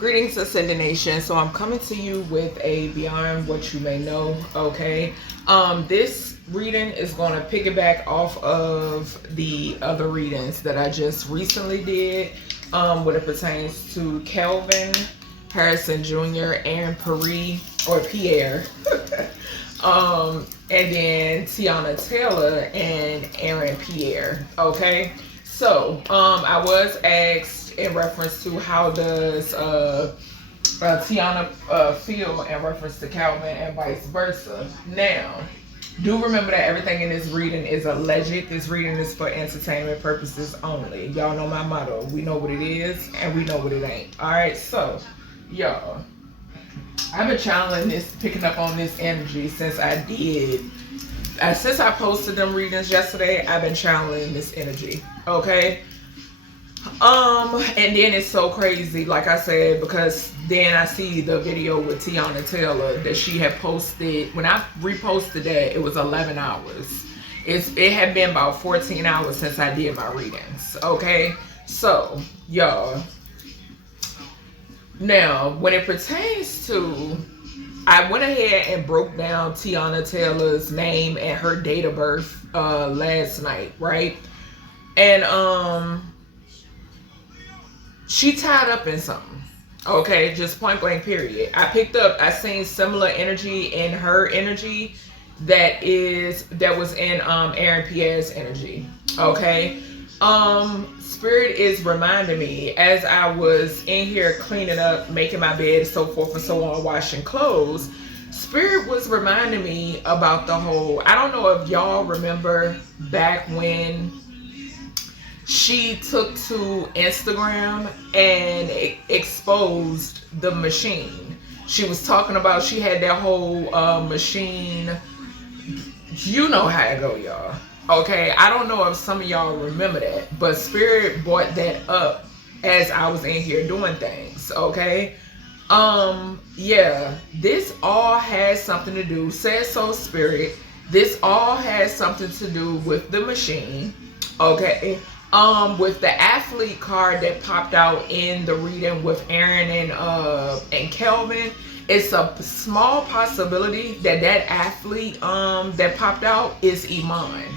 Greetings, Ascendant Nation. So I'm coming to you with a Beyond What You May Know, okay? This reading is going to piggyback off of the other readings that I just recently did when it pertains to Kelvin, Harrison Jr., and Pierre. And then Teyana Taylor and Aaron Pierre, okay? So, I was asked in reference to how does Teyana feel in reference to Calvin and vice versa. Now, do remember that everything in this reading is alleged. This reading is for entertainment purposes only. Y'all know my motto. We know what it is and we know what it ain't. Alright, so, y'all, I've been channeling this, picking up on this energy since I posted them readings yesterday. I've been channeling this energy, okay? And then it's so crazy, like I said, because then I see the video with Teyana Taylor that she had posted. When I reposted that, it was 11 hours. It had been about 14 hours since I did my readings, okay? So, y'all, now, when it pertains to, I went ahead and broke down Teyana Taylor's name and her date of birth last night, right? And she tied up in something, okay? Just point blank period. I seen similar energy in her energy that was in Aaron Pierre's energy, okay? Spirit is reminding me as I was in here cleaning up, making my bed, so forth and so on, washing clothes. Spirit was reminding me about the whole, I don't know if y'all remember back when she took to Instagram and exposed the machine. She was talking about, she had that whole machine. You know how it go, y'all. Okay, I don't know if some of y'all remember that, but Spirit brought that up as I was in here doing things, okay? Yeah, this all has something to do, says so Spirit, this all has something to do with the machine, okay? With the athlete card that popped out in the reading with Aaron and Kelvin, it's a small possibility that athlete that popped out is Iman.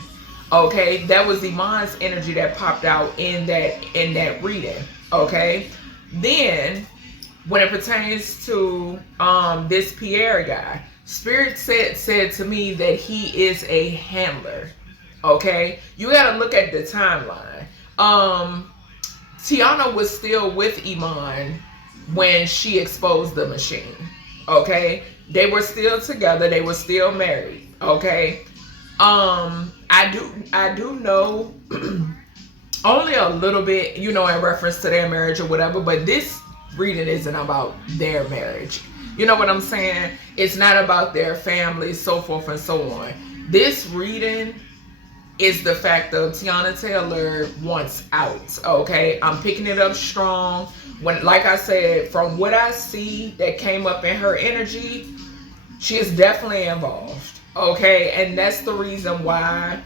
Okay, that was Iman's energy that popped out in that reading. Okay, then when it pertains to this Pierre guy, Spirit said to me that he is a handler. Okay, you got to look at the timeline. Teyana was still with Iman when she exposed the machine. Okay, they were still together. They were still married. Okay, I do know only a little bit, you know, in reference to their marriage or whatever. But this reading isn't about their marriage. You know what I'm saying? It's not about their family, so forth and so on. This reading is the fact of Teyana Taylor wants out, okay? I'm picking it up strong. When, like I said, from what I see that came up in her energy, she is definitely involved, okay? And that's the reason why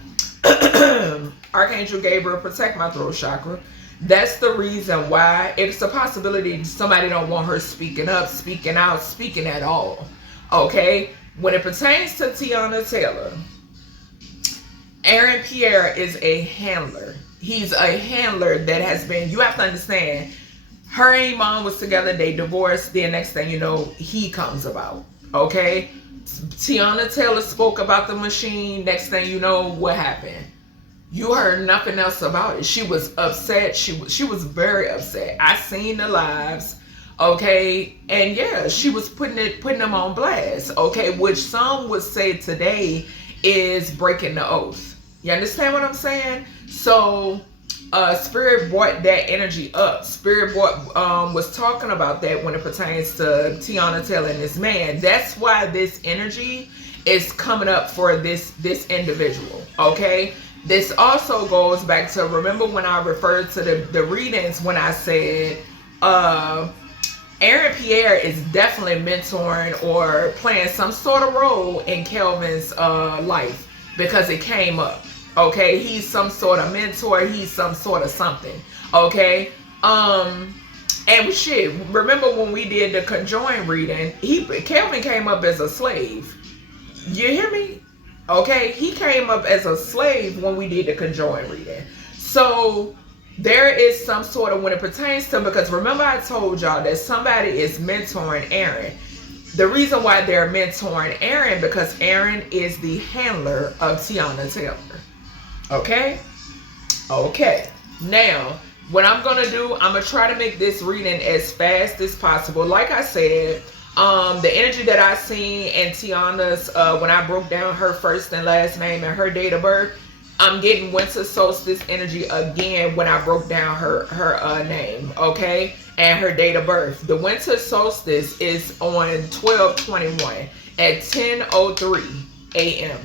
Archangel Gabriel protect my throat chakra. That's the reason why it's a possibility somebody don't want her speaking up, speaking out, speaking at all, okay? When it pertains to Teyana Taylor, Aaron Pierre is a handler. He's a handler that has been, you have to understand, her and Iman was together, they divorced, then next thing you know, he comes about, okay? Teyana Taylor spoke about the machine, next thing you know, what happened? You heard nothing else about it. She was upset, she was very upset. I seen the lives, okay? And yeah, she was putting them on blast, okay? Which some would say today is breaking the oath. You understand what I'm saying? So Spirit brought that energy up. Spirit was talking about that when it pertains to Teyana Taylor and this man. That's why this energy is coming up for this individual, okay? This also goes back to, remember when I referred to the readings when I said Aaron Pierre is definitely mentoring or playing some sort of role in Kelvin's life because it came up. Okay, he's some sort of mentor, he's some sort of something. Okay, And shit, remember when we did the conjoined reading, Kelvin came up as a slave. You hear me? Okay, he came up as a slave when we did the conjoined reading. So there is some sort of, when it pertains to, because remember I told y'all that somebody is mentoring Aaron. The reason why they're mentoring Aaron, because Aaron is the handler of Teyana Taylor. Okay? Okay. Now, what I'm going to do, I'm going to try to make this reading as fast as possible. Like I said, the energy that I seen in Teyana's, when I broke down her first and last name and her date of birth, I'm getting winter solstice energy again when I broke down her name, okay, and her date of birth. The winter solstice is on 12/21 at 10:03 a.m.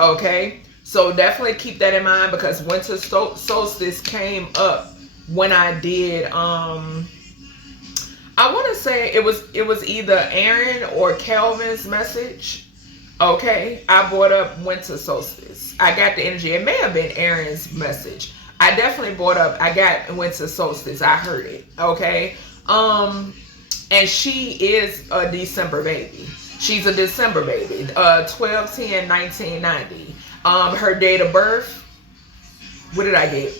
Okay, so definitely keep that in mind, because winter solstice came up when I did. I want to say it was either Aaron or Kelvin's message. Okay, I brought up winter solstice. I got the energy. It may have been Aaron's message. I definitely brought up, I got winter solstice. I heard it. Okay. And she is a December baby. She's a December baby. 12/10/1990. Her date of birth. What did I get?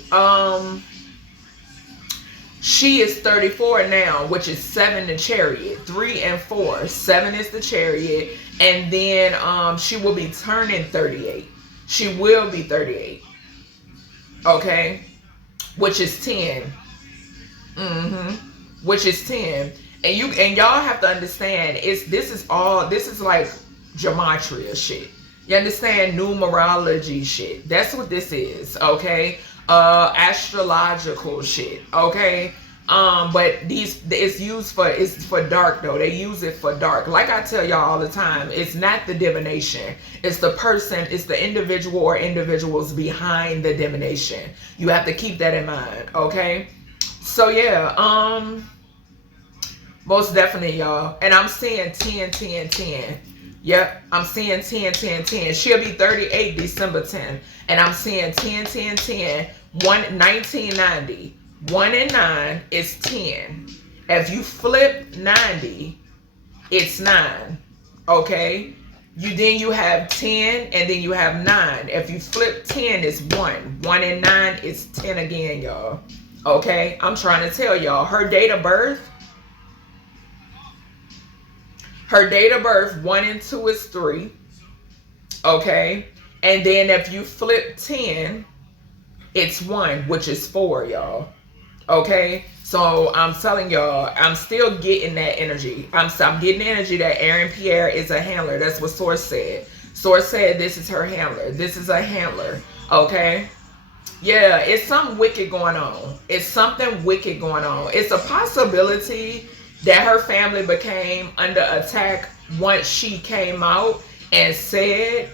She is 34 now, which is 7 the chariot, 3 and 4. 7 is the chariot, and then she will be turning 38. She will be 38. Okay, which is 10. Which is 10. And y'all have to understand, this is like gematria shit. You understand? Numerology shit. That's what this is. Okay. Astrological shit, okay? But it's for dark though. They use it for dark. Like I tell y'all all the time, it's not the divination. It's the person, it's the individual or individuals behind the divination. You have to keep that in mind, okay? So yeah, most definitely, y'all. And I'm seeing 10, 10, 10. Yep, I'm seeing 10, 10, 10. She'll be 38 December 10. And I'm seeing 10, 10, 10. 1990. 1 and 9 is 10. If you flip 90, it's 9. Okay? Then you have 10 and then you have 9. If you flip 10, it's 1. 1 and 9 is 10 again, y'all. Okay? I'm trying to tell y'all. Her date of birth, 1 and 2 is 3. Okay? And then if you flip 10, it's 1, which is 4, y'all. Okay? So I'm telling y'all, I'm still getting that energy. I'm getting the energy that Aaron Pierre is a handler. That's what Source said. Source said this is her handler. This is a handler. Okay? Yeah, it's something wicked going on. It's something wicked going on. It's a possibility that her family became under attack once she came out and said,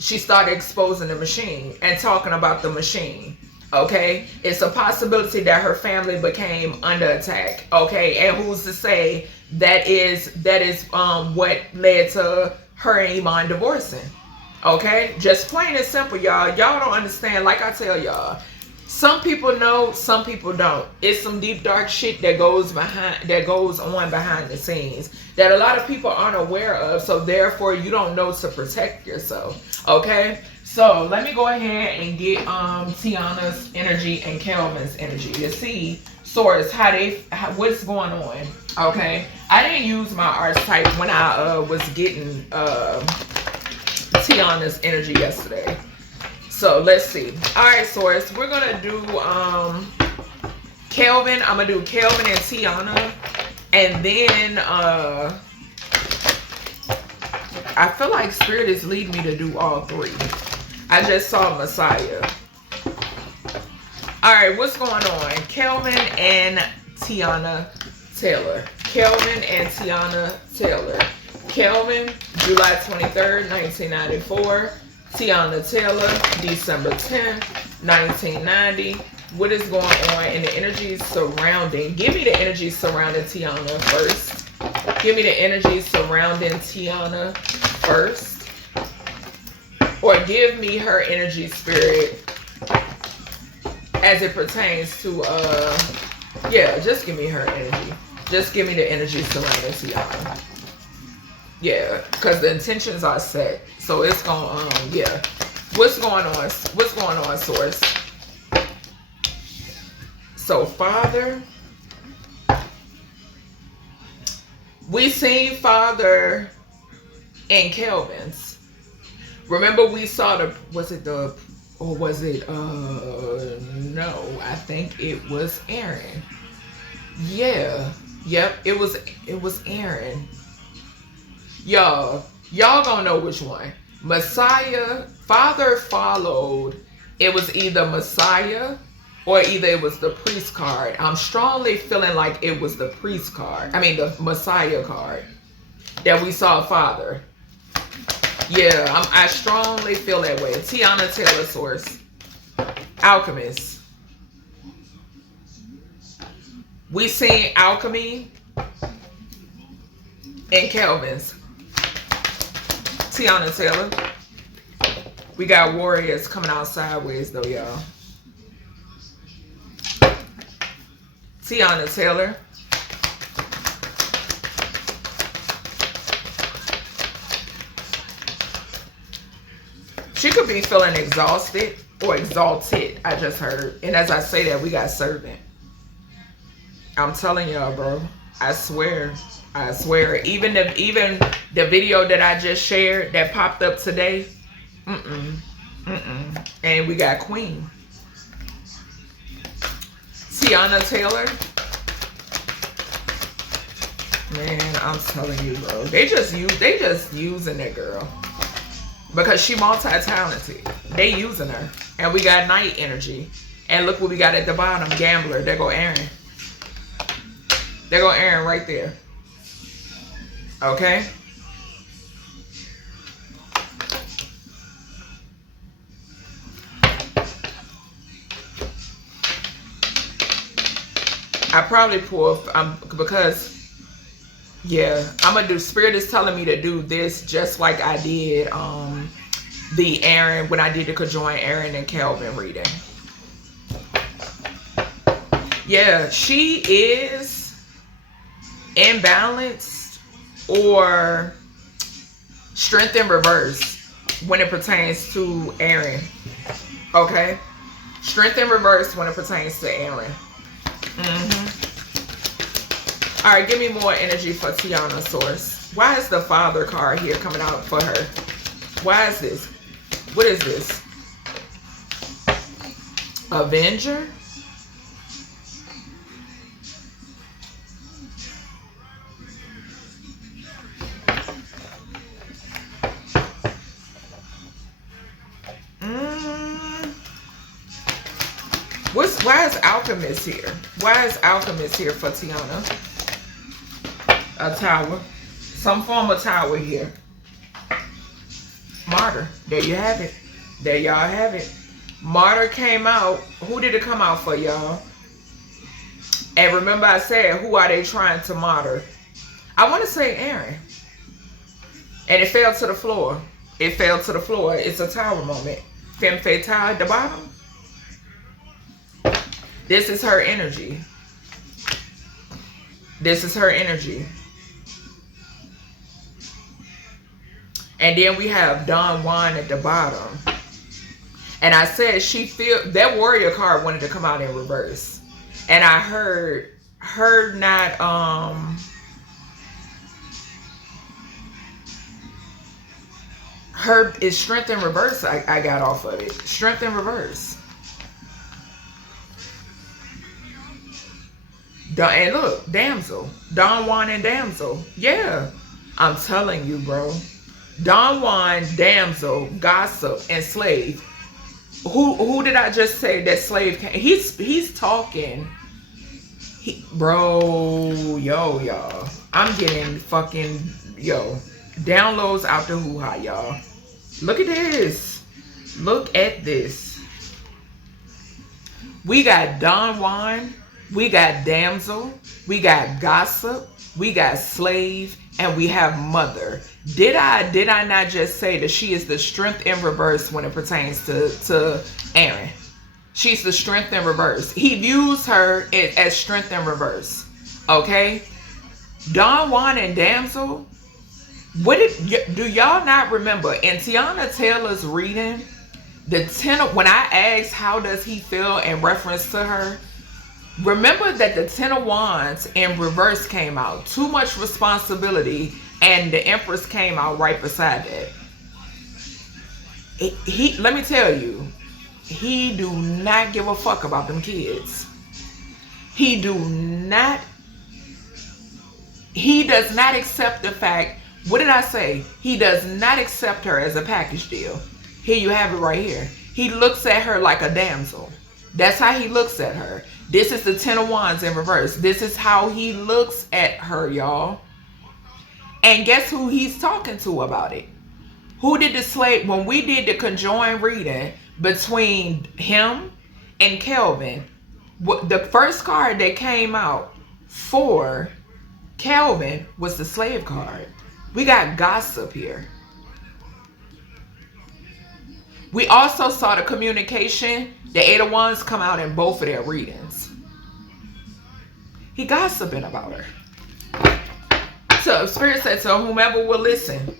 she started exposing the machine and talking about the machine. Okay, it's a possibility that her family became under attack. Okay, and who's to say that is what led to her and Iman divorcing? Okay, just plain and simple, y'all. Y'all don't understand. Like I tell y'all, some people know, some people don't. It's some deep dark shit that goes on behind the scenes that a lot of people aren't aware of. So therefore, you don't know to protect yourself. Okay, so let me go ahead and get Teyana's energy and Kelvin's energy to see Source what's going on. Okay, I didn't use my archetype when I was getting Teyana's energy yesterday. So let's see. All right, Source, we're gonna do Kelvin. I'm gonna do Kelvin and Teyana, and then I feel like Spirit is leading me to do all three. I just saw Messiah. All right, what's going on? Kelvin and Teyana Taylor. Kelvin and Teyana Taylor. Kelvin, July 23rd, 1994. Teyana Taylor, December 10th, 1990. What is going on in the energies surrounding? Give me the energies surrounding Teyana first. Give me the energies surrounding Teyana first. Or give me her energy, Spirit, as it pertains to Yeah, just give me her energy. Just give me the energy surrounding Teyana. Yeah, because the intentions are set. So it's going yeah. What's going on? What's going on, Source? So, Father, we seen Father in Kelvin's. Remember we saw the, was it the, or was it, no, I think it was Aaron. Yeah, yep, it was Aaron. Y'all gonna know which one. Messiah, Father followed. It was either Messiah or either it was the priest card. I'm strongly feeling like it was the priest card. I mean the Messiah card that we saw Father. Yeah, I strongly feel that way. Teyana Taylor Source. Alchemist. We seen alchemy in Kelvin's. Teyana Taylor. We got warriors coming out sideways though, y'all. Teyana Taylor. She could be feeling exhausted or exalted, I just heard. And as I say that, we got servant. I'm telling y'all, bro. I swear. I swear. Even the video that I just shared that popped up today. And we got Queen. Teyana Taylor. Man, I'm telling you, bro. They just using that girl. Because she multi-talented. They using her. And we got night energy. And look what we got at the bottom. Gambler. There go Aaron. There go Aaron right there. Okay? I probably pull because yeah, I'm gonna do, Spirit is telling me to do this just like I did the Aaron, when I did the conjoined Aaron and Kelvin reading. Yeah, she is imbalanced or strength in reverse when it pertains to Aaron. Okay? Strength in reverse when it pertains to Aaron. All right, give me more energy for Teyana Source. Why is the Father card here coming out for her? Why is this? What is this? Avenger? Why is Alchemist here? Why is Alchemist here for Teyana? A tower. Some form of tower here. Martyr. There you have it. There y'all have it. Martyr came out. Who did it come out for, y'all? And remember I said, who are they trying to martyr? I want to say Aaron. And it fell to the floor. It fell to the floor. It's a tower moment. Femme fatale at the bottom. This is her energy. This is her energy. And then we have Don Juan at the bottom. And I said she feel that warrior card wanted to come out in reverse. And I heard her not her is strength in reverse. I got off of it. Strength in reverse. And look, damsel. Don Juan and damsel. Yeah. I'm telling you, bro. Don Juan, damsel, gossip, and slave. Who did I just say that slave came? He's talking. Bro, y'all. I'm getting fucking, downloads out the hoo-ha, y'all. Look at this. Look at this. We got Don Juan. We got damsel. We got gossip. We got slave. And we have mother. Did I not just say that she is the strength in reverse when it pertains to Aaron? She's the strength in reverse. He views her as strength in reverse. Okay? Don Juan and Damsel, do y'all not remember in Teyana Taylor's reading, when I asked how does he feel in reference to her, remember that the Ten of Wands in reverse came out. Too much responsibility, and the Empress came out right beside that. Let me tell you, he do not give a fuck about them kids. He does not accept the fact, what did I say? He does not accept her as a package deal. Here you have it right here. He looks at her like a damsel. That's how he looks at her. This is the Ten of Wands in reverse. This is how he looks at her, y'all. And guess who he's talking to about it? Who did the slave, when we did the conjoined reading between him and Kelvin, the first card that came out for Kelvin was the slave card. We got gossip here. We also saw the communication, the Eight of Wands, come out in both of their readings. He gossiping about her. So Spirit said, so whomever will listen,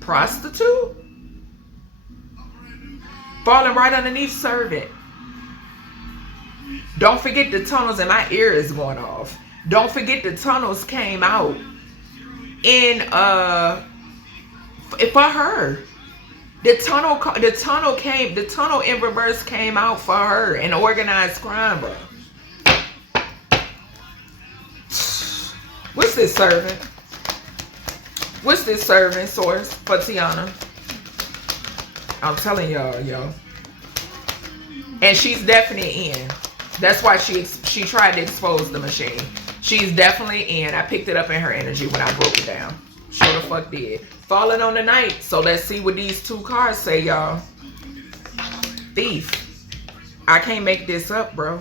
prostitute? Falling right underneath servant. Don't forget the tunnels, and my ear is going off. Don't forget the tunnels came out in for her. The tunnel in reverse came out for her in organized crime, bro. What's this servant? What's this servant source for Teyana? I'm telling y'all, yo. And she's definitely in. That's why she tried to expose the machine. She's definitely in. I picked it up in her energy when I broke it down. Sure the fuck did. Falling on the night. So let's see what these two cards say, y'all. Thief. I can't make this up, bro.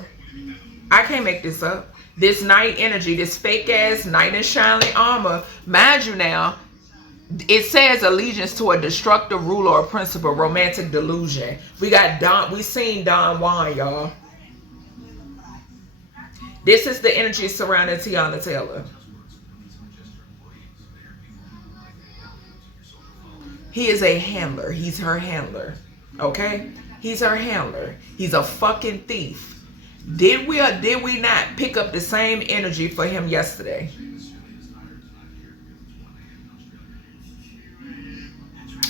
I can't make this up. This knight energy, this fake ass knight in shining armor. Mind you now, it says allegiance to a destructive ruler or principle, romantic delusion. We seen Don Juan, y'all. This is the energy surrounding Teyana Taylor. He is a handler. He's her handler. Okay? He's her handler. He's a fucking thief. Did we or did we not pick up the same energy for him yesterday?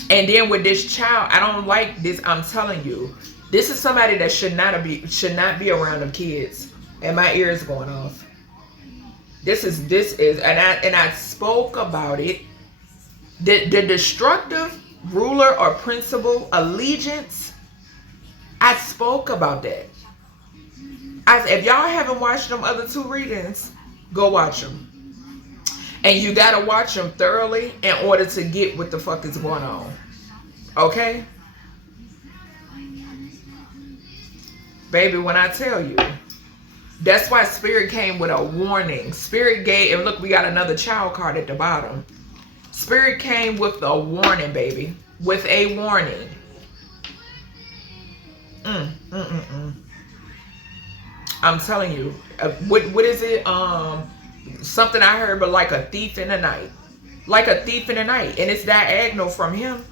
And then with this child, I don't like this. I'm telling you, this is somebody that should not be around them kids. And my ear is going off. This is, and I spoke about it. The destructive ruler or principle, allegiance. I spoke about that. If y'all haven't watched them other two readings, go watch them. And you gotta watch them thoroughly in order to get what the fuck is going on. Okay? Baby, when I tell you, that's why Spirit came with a warning. Spirit gave, and look, we got another child card at the bottom. Spirit came with a warning, baby. With a warning. I'm telling you. What is it? Something I heard, but like a thief in the night. Like a thief in the night. And it's diagonal from him.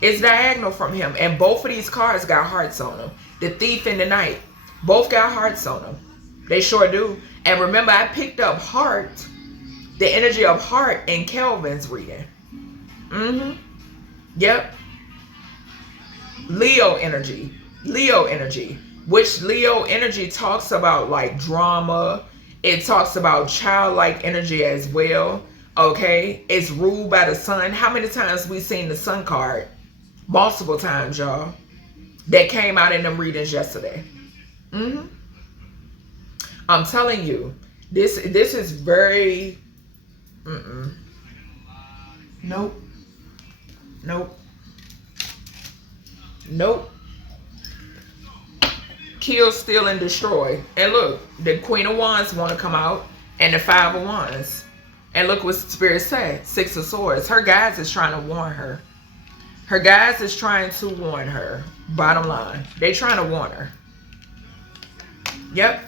It's diagonal from him. And both of these cards got hearts on them. The thief in the night. Both got hearts on them. They sure do. And remember, I picked up heart. The energy of heart in Kelvin's reading. Yep. Leo energy. Leo energy. Which Leo energy talks about like drama. It talks about childlike energy as well. Okay. It's ruled by the sun. How many times we seen the sun card? Multiple times, y'all. That came out in them readings yesterday. I'm telling you. This is very... Nope. Nope. Nope. Kill, steal, and destroy. And look, the Queen of Wands want to come out, and the Five of Wands. And look what Spirit said. Six of Swords. Her guys is trying to warn her. Her guys is trying to warn her. Bottom line. They trying to warn her. Yep.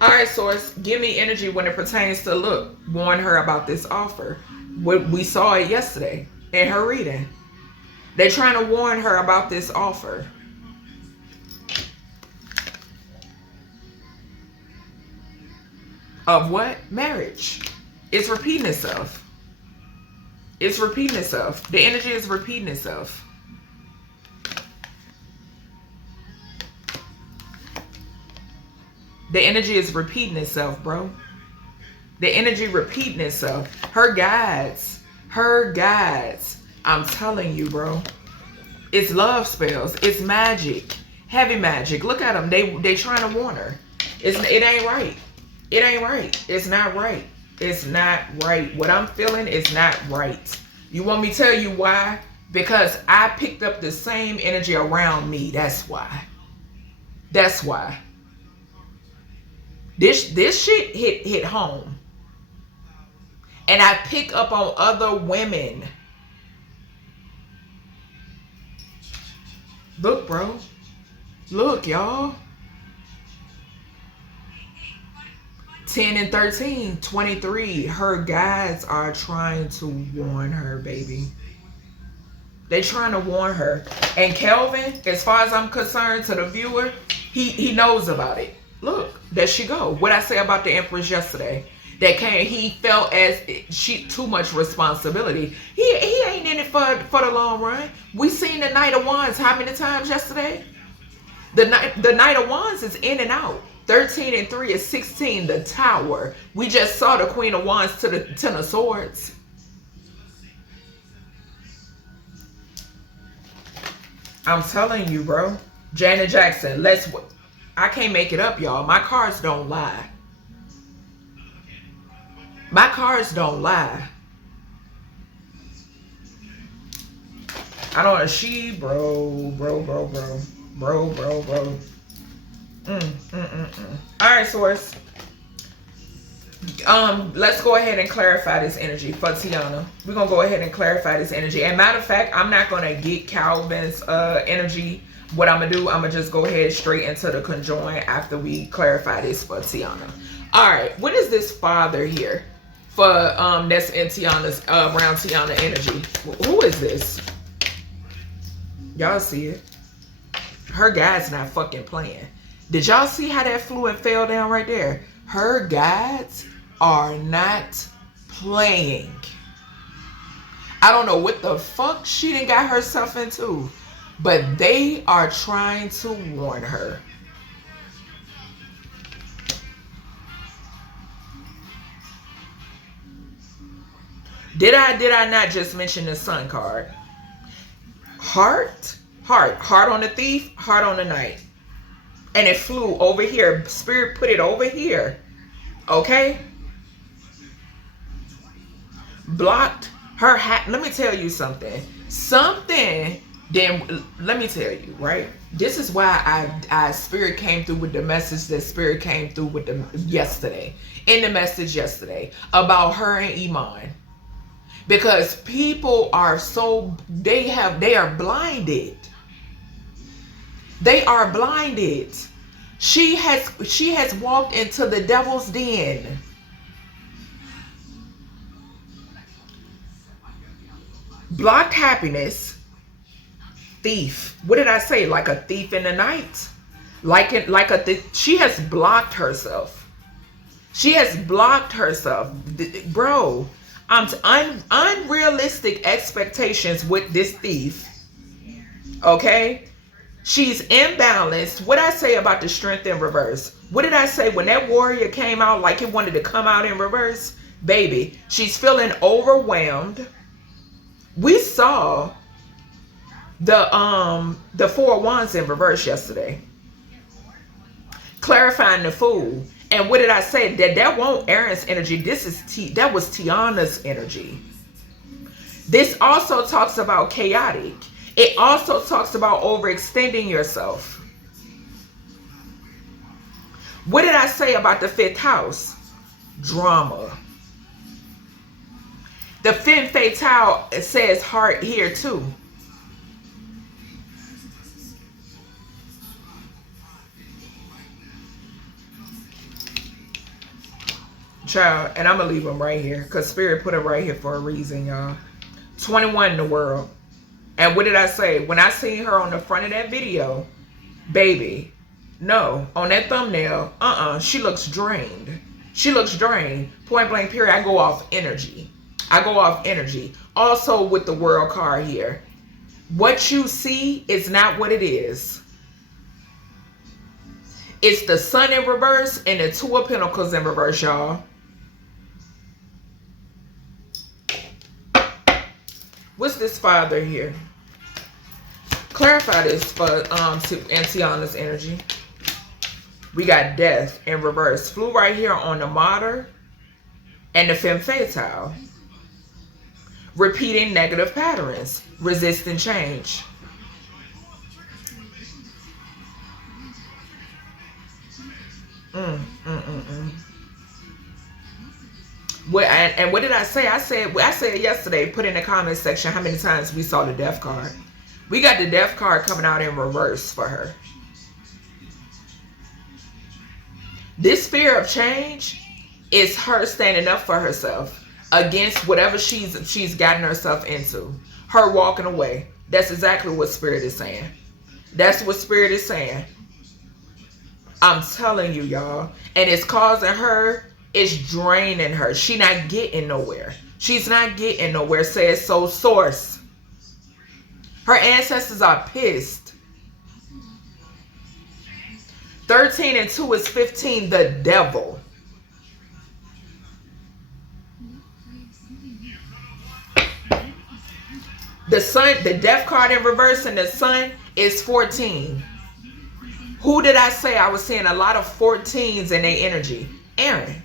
All right, source, give me energy when it pertains to look. Warn her about this offer. We saw it yesterday in her reading. They're trying to warn her about this offer. Of what? Marriage. It's repeating itself. It's repeating itself. The energy is repeating itself. The energy is repeating itself, bro. The energy repeating itself. Her guides. Her guides. I'm telling you, bro. It's love spells. It's magic. Heavy magic. Look at them. They trying to warn her. It ain't right. It ain't right. It's not right. It's not right. What I'm feeling is not right. You want me to tell you why? Because I picked up the same energy around me. That's why. That's why. This shit hit home. And I pick up on other women. Look, bro. Look, y'all. 10 and 13, 23. Her guides are trying to warn her, baby. They trying to warn her. And Kelvin, as far as I'm concerned, to the viewer, he knows about it. Look, there she go. What I say about the Empress yesterday. That he felt as she too much responsibility. He ain't in it for the long run. We seen the Knight of Wands how many times yesterday? The Knight of Wands is in and out. 13 and 3 is 16, the Tower. We just saw the Queen of Wands to the Ten of Swords. I'm telling you, bro. Janet Jackson, I can't make it up, y'all. My cards don't lie. My cards don't lie. I don't know. She, bro. All right, source. Let's go ahead and clarify this energy for Teyana. We're gonna go ahead and clarify this energy. And matter of fact, I'm not gonna get Calvin's energy. What I'm gonna do, I'm gonna just go ahead straight into the conjoin after we clarify this for Teyana. All right, what is this father here for that's in Teyana's around Teyana energy? Who is this? Y'all see it? Her guy's not fucking playing. Did y'all see how that flew and fell down right there? Her guides are not playing. I don't know what the fuck she done got herself into, but they are trying to warn her. Did I not just mention the Sun card? Heart on the thief, heart on the knight. And it flew over here. Spirit put it over here. Okay? Blocked her hat. Let me tell you something. Then let me tell you, right? This is why I Spirit came through with the message that Spirit came through with the yesterday. In the message yesterday about her and Iman. Because people are they are blinded. They are blinded. She has walked into the devil's den. Blocked happiness. Thief. What did I say? Like a thief in the night? She has blocked herself. She has blocked herself. Bro, unrealistic expectations with this thief. Okay? She's imbalanced. What did I say about the strength in reverse? What did I say when that warrior came out like it wanted to come out in reverse? Baby, she's feeling overwhelmed. We saw the Four of Wands in reverse yesterday. Clarifying the Fool. And what did I say? That won't Aaron's energy. That was Teyana's energy. This also talks about chaotic. It also talks about overextending yourself. What did I say about the 5th house? Drama. The femme fatale says heart here too. Child, and I'm going to leave them right here because Spirit put it right here for a reason, y'all. 21 in the world. And what did I say? When I seen her on the front of that video, baby, no, on that thumbnail, she looks drained. She looks drained. Point blank period. I go off energy. I go off energy. Also with the world card here. What you see is not what it is. It's the sun in reverse and the two of pentacles in reverse, y'all. What's this father here? Clarify this for Teyana's energy. We got death in reverse. Flew right here on the martyr and the femme fatale. Repeating negative patterns. Resisting change. What did I say? I said yesterday, put in the comment section how many times we saw the death card. We got the death card coming out in reverse for her. This fear of change is her standing up for herself against whatever she's gotten herself into. Her walking away. That's exactly what Spirit is saying. That's what Spirit is saying. I'm telling you, y'all. And it's causing her, it's draining her. She not getting nowhere. She's not getting nowhere, says Soul Source. Her ancestors are pissed. 13 and 2 is 15, the devil. The sun, the death card in reverse and the sun is 14. Who did I say I was seeing a lot of 14s in their energy? Aaron.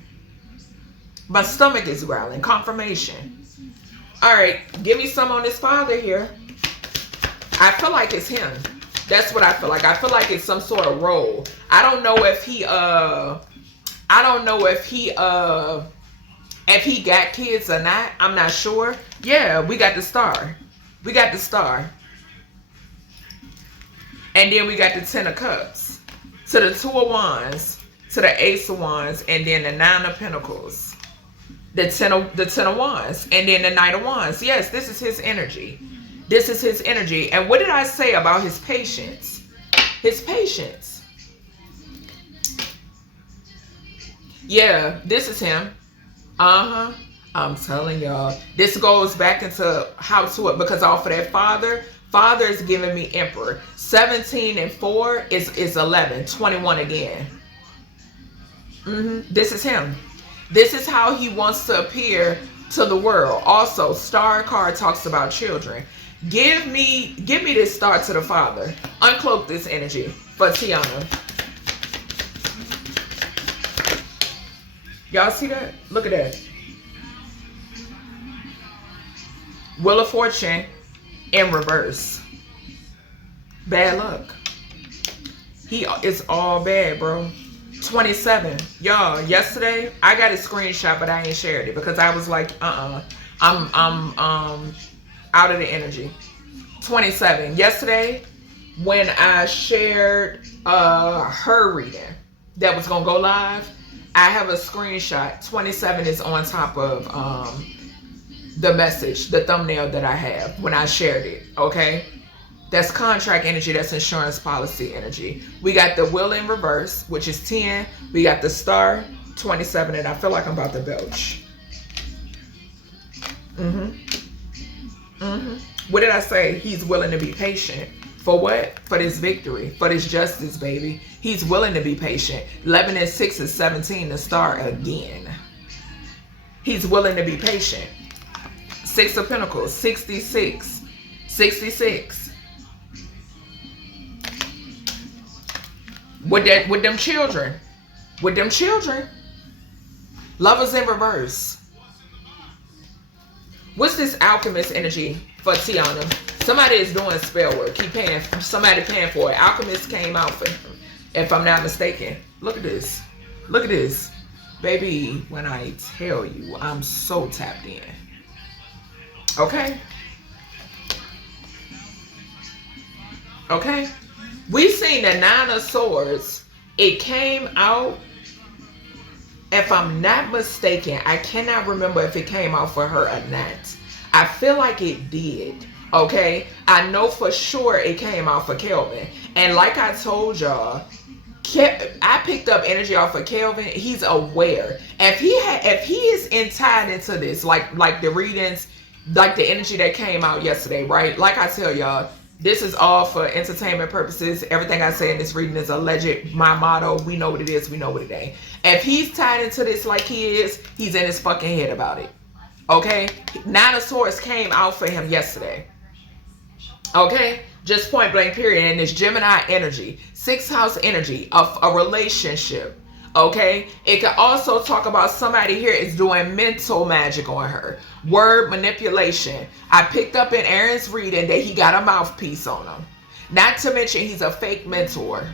My stomach is growling. Confirmation. All right, give me some on this father here. I feel like it's him. That's what I feel like. I feel like it's some sort of role. I don't know if he if he got kids or not. I'm not sure. Yeah, we got the star. We got the star. And then we got the 10 of cups. To the 2 of wands, to the ace of wands, and then the 9 of pentacles. The 10 of wands, and then the knight of wands. Yes, this is his energy. This is his energy. And what did I say about his patience? His patience. Yeah, this is him. I'm telling y'all. This goes back into how to it, because off of that father is giving me emperor. 17 and 4 is 11. 21 again. This is him. This is how he wants to appear to the world. Also, star card talks about children. Give me this star to the father. Uncloak this energy for Teyana. Y'all see that? Look at that. Wheel of Fortune in reverse. Bad luck. It's all bad, bro. 27. Y'all, yesterday I got a screenshot, but I ain't shared it because I was like, I'm out of the energy. 27. Yesterday, when I shared her reading that was gonna go live, I have a screenshot. 27 is on top of the message, the thumbnail that I have when I shared it. Okay, that's contract energy. That's insurance policy energy. We got the wheel in reverse, which is 10. We got the star, 27, and I feel like I'm about to belch. What did I say? He's willing to be patient. For what? For this victory. For this justice, baby. He's willing to be patient. 11 and 6 is 17, the star again. He's willing to be patient. 6 of Pentacles, 66. 66. With them children. With them children. Lovers in reverse. What's this alchemist energy for Teyana? Somebody is doing spell work. Somebody paying for it. Alchemist came out for him, if I'm not mistaken. Look at this. Look at this. Baby, when I tell you, I'm so tapped in. Okay? Okay? We seen the 9 of Swords. It came out If I'm not mistaken, I cannot remember if it came out for her or not. I feel like it did. Okay, I know for sure it came out for Kelvin. And like I told y'all, I picked up energy off of Kelvin. He's aware. If he is tied into this, like the readings, like the energy that came out yesterday, right? Like I tell y'all, this is all for entertainment purposes. Everything I say in this reading is alleged. My motto: we know what it is, we know what it ain't. If he's tied into this like he is, he's in his fucking head about it. Okay, Nine of Swords came out for him yesterday. Okay, just point blank period. And this Gemini energy, 6th house energy of a relationship. Okay, it could also talk about somebody here is doing mental magic on her, word manipulation. I picked up in Aaron's reading that he got a mouthpiece on him. Not to mention he's a fake mentor.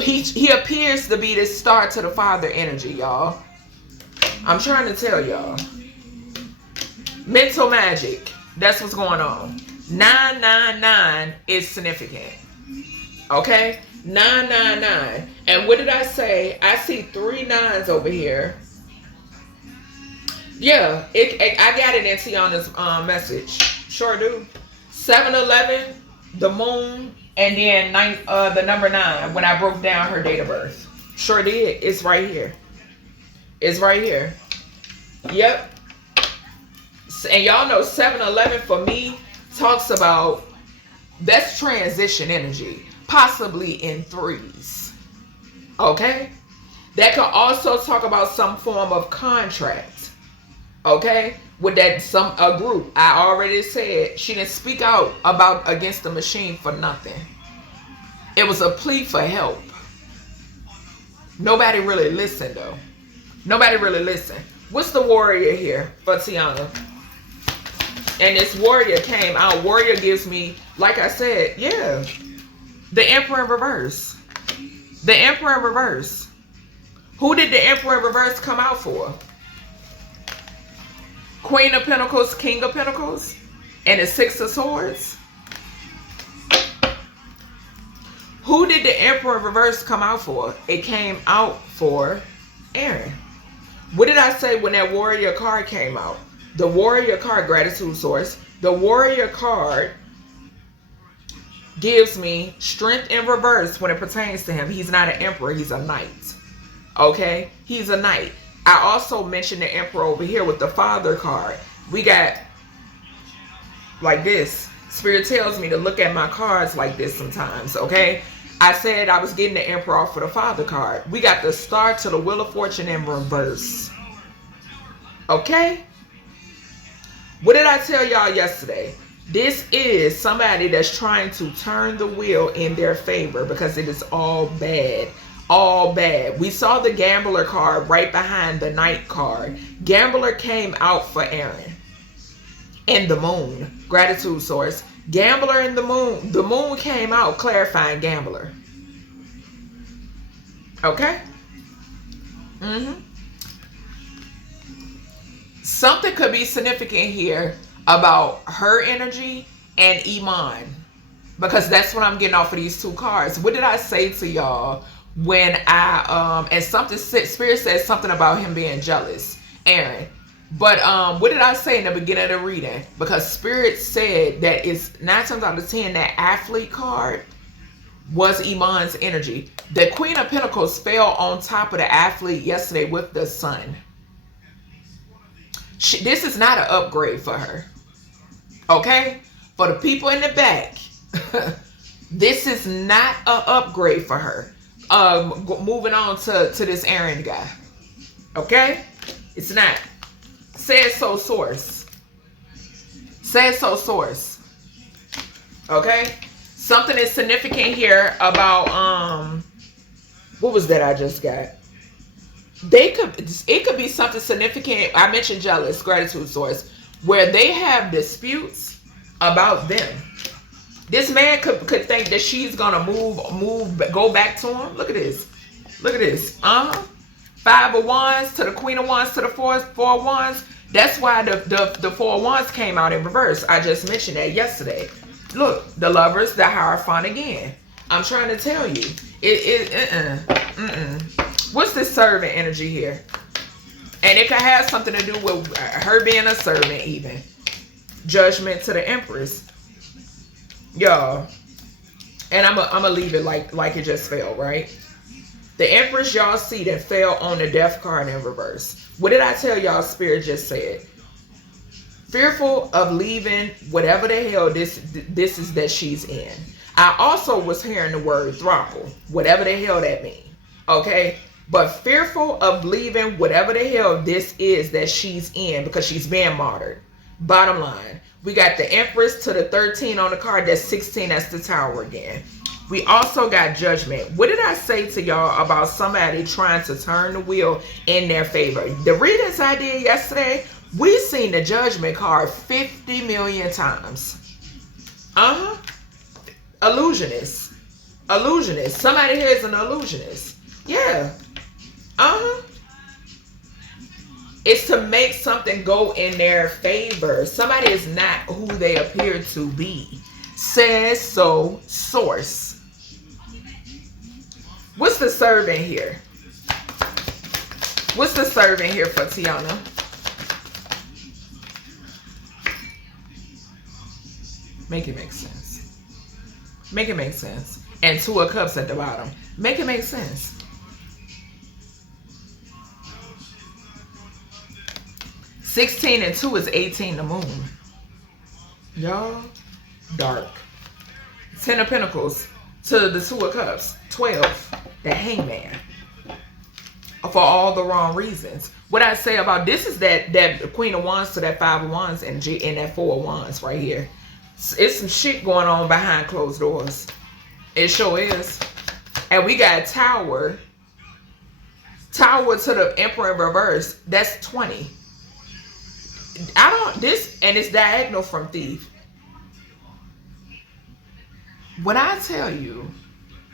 He appears to be this star to the father energy, y'all. I'm trying to tell y'all. Mental magic. That's what's going on. 999 is significant. Okay? 999. And what did I say? I see 3 9s over here. Yeah, I got it in Teyana's message. Sure do. 711, the moon, and then the number 9 when I broke down her date of birth. Sure did. It's right here. It's right here. Yep. And y'all know 711 for me talks about, that's transition energy, possibly in 3s. Okay? That could also talk about some form of contract. Okay? With that a group. I already said she didn't speak out about against the machine for nothing. It was a plea for help. Nobody really listened though. Nobody really listened. What's the warrior here for Teyana? And this warrior came out. Warrior gives me, like I said, yeah, the Emperor in reverse. The Emperor in reverse. Who did the Emperor in reverse come out for? Queen of Pentacles, King of Pentacles, and the 6 of Swords. Who did the Emperor in reverse come out for? It came out for Aaron. What did I say when that warrior card came out? The warrior card, gratitude source. The warrior card gives me strength in reverse when it pertains to him. He's not an emperor, he's a knight. Okay? He's a knight. I also mentioned the emperor over here with the father card. We got like this. Spirit tells me to look at my cards like this sometimes, okay? I said I was getting the emperor off for the father card. We got the star to the wheel of fortune in reverse. Okay? What did I tell y'all yesterday? This is somebody that's trying to turn the wheel in their favor because it is all bad. All bad. We saw the gambler card right behind the knight card. Gambler came out for Aaron. And the moon. Gratitude source. Gambler and the moon. The moon came out clarifying gambler. Okay? Mm-hmm. Something could be significant here about her energy and Iman, because that's what I'm getting off of these 2 cards. What did I say to y'all when I and something Spirit said something about him being jealous, Aaron? But what did I say in the beginning of the reading? Because Spirit said that it's 9 times out of 10 that athlete card was Iman's energy. The Queen of Pentacles fell on top of the athlete yesterday with the sun. This is not an upgrade for her. Okay? For the people in the back, this is not an upgrade for her. Moving on to this Aaron guy. Okay? It's not. Says so source. Says so source. Okay? Something is significant here about, what was that I just got? It could be something significant. I mentioned jealous, gratitude source, where they have disputes about them. This man could think that she's gonna go back to him. Look at this. Look at this. 5 of Wands to the Queen of Wands to the 4 of Wands. That's why the 4 of Wands came out in reverse. I just mentioned that yesterday. Look, the Lovers, the Hierophant again. I'm trying to tell you. What's What's this servant energy here? And it could have something to do with her being a servant even. Judgment to the Empress. Y'all. And I'm gonna leave it like it just fell, right? The Empress y'all see that fell on the death card in reverse. What did I tell y'all Spirit just said? Fearful of leaving whatever the hell this is that she's in. I also was hearing the word throttle, whatever the hell that means. Okay? But fearful of leaving whatever the hell this is that she's in because she's being martyred. Bottom line, we got the Empress to the 13 on the card. That's 16. That's the Tower again. We also got Judgment. What did I say to y'all about somebody trying to turn the wheel in their favor? The readings I did yesterday, we seen the Judgment card 50 million times. Illusionist. Illusionist. Somebody here is an illusionist. Yeah. It's to make something go in their favor. Somebody is not who they appear to be. Says so, source. What's the servant here? What's the servant here for Teyana? Make it make sense. Make it make sense. And 2 of Cups at the bottom. Make it make sense. 16 and 2 is 18, the moon. Y'all, dark. 10 of Pentacles to the 2 of Cups. 12, the Hangman. For all the wrong reasons. What I say about this is that Queen of Wands to that 5 of Wands and that 4 of Wands right here. It's some shit going on behind closed doors. It sure is. And we got Tower. Tower to the Emperor in reverse. That's 20. And it's diagonal from Thief. When I tell you,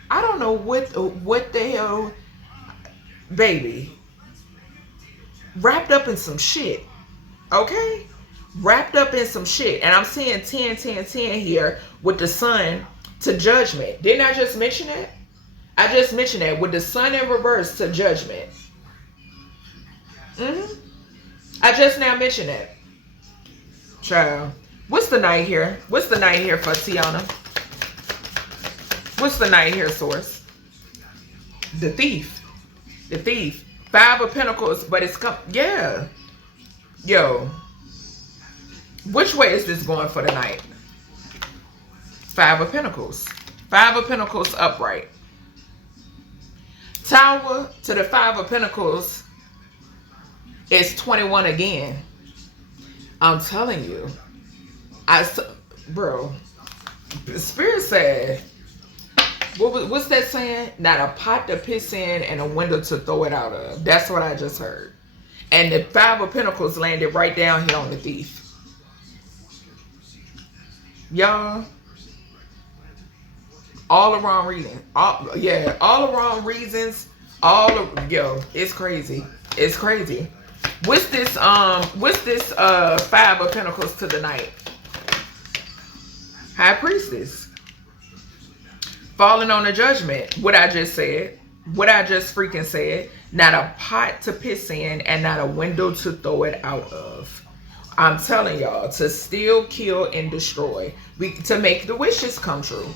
I don't know what the hell, baby, wrapped up in some shit, okay? Wrapped up in some shit. And I'm seeing 10, 10, 10 here with the Sun to Judgment. Didn't I just mention that? I just mentioned that with the Sun in reverse to Judgment. I just now mentioned that. Child. What's the Knight here? What's the Knight here for Teyana? What's the Knight here, source? The Thief. The Thief. 5 of Pentacles, but it's yeah. Yo. Which way is this going for the Knight? 5 of Pentacles. 5 of Pentacles upright. Tower to the 5 of Pentacles is 21 again. I'm telling you. Bro. Spirit said, what's that saying? Not a pot to piss in and a window to throw it out of. That's what I just heard. And the 5 of Pentacles landed right down here on the Thief. Y'all. All the wrong reasons. All the wrong reasons. It's crazy. It's crazy. What's this 5 of Pentacles to the Knight? High Priestess. Falling on the Judgment. What I just said. What I just freaking said. Not a pot to piss in and not a window to throw it out of. I'm telling y'all, to steal, kill, and destroy. To make the wishes come true.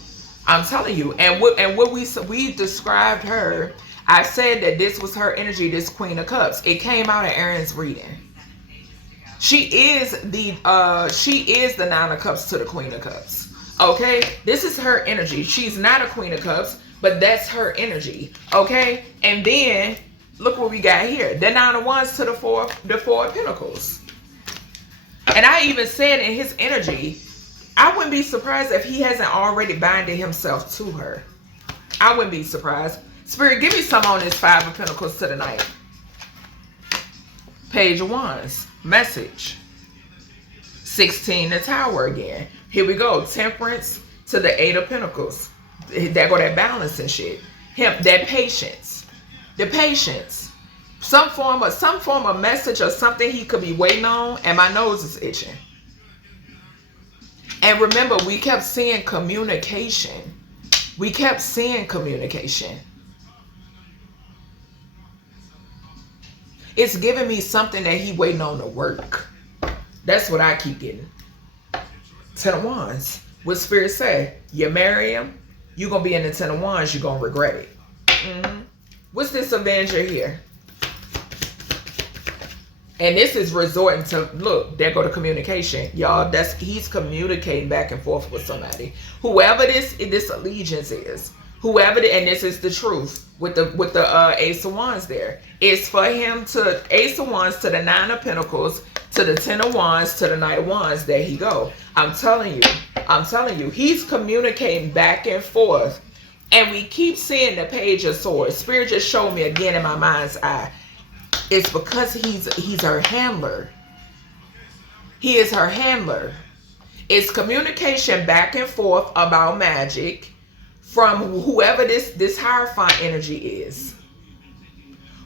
I'm telling you. And what we described her. I said that this was her energy, this Queen of Cups. It came out of Aaron's reading. She is the 9 of Cups to the Queen of Cups. Okay? This is her energy. She's not a Queen of Cups, but that's her energy. Okay? And then look what we got here. The 9 of Wands to the 4 of Pentacles. And I even said in his energy, I wouldn't be surprised if he hasn't already binded himself to her. I wouldn't be surprised. Spirit, give me some on this 5 of Pentacles to the Knight. Page of Wands. Message. 16, the Tower again. Here we go. Temperance to the 8 of Pentacles. There go that balance and shit. That patience. The patience. Some form of message or something he could be waiting on, and my nose is itching. And remember, we kept seeing communication. We kept seeing communication. It's giving me something that he waiting on to work. That's what I keep getting. 10 of Wands. What Spirit say? You marry him, you're going to be in the 10 of Wands, you're going to regret it. What's this Avenger here? And this is resorting to, look, there go to communication. Y'all, he's communicating back and forth with somebody. Whoever this allegiance is, whoever, and this is the truth with the Ace of Wands there. It's for him to, Ace of Wands to the 9 of Pentacles, to the 10 of Wands, to the Knight of Wands. There he go. I'm telling you, he's communicating back and forth. And we keep seeing the Page of Swords. Spirit just showed me again in my mind's eye. It's because he's her handler. He is her handler. It's communication back and forth about magic from whoever this Hierophant energy is.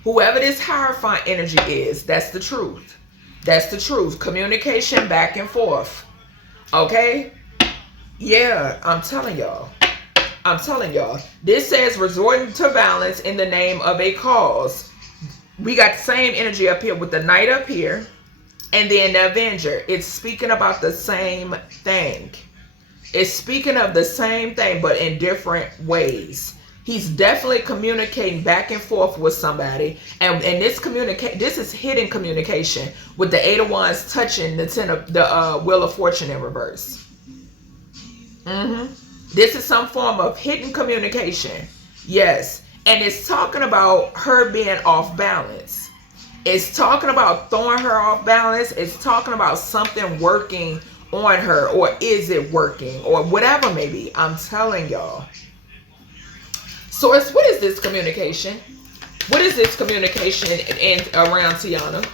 Whoever this Hierophant energy is, that's the truth. That's the truth. Communication back and forth. Okay? Yeah, I'm telling y'all. This says resorting to violence in the name of a cause. We got the same energy up here with the Knight up here. And then the Avenger. It's speaking about the same thing. It's speaking of the same thing, but in different ways. He's definitely communicating back and forth with somebody. And this is hidden communication with the 8 of Wands touching the Wheel of Fortune in reverse. This is some form of hidden communication. Yes. And it's talking about her being off balance. It's talking about throwing her off balance. It's talking about something working on her, or is it working, or whatever maybe. I'm telling y'all. Source, what is this communication? What is this communication around Teyana?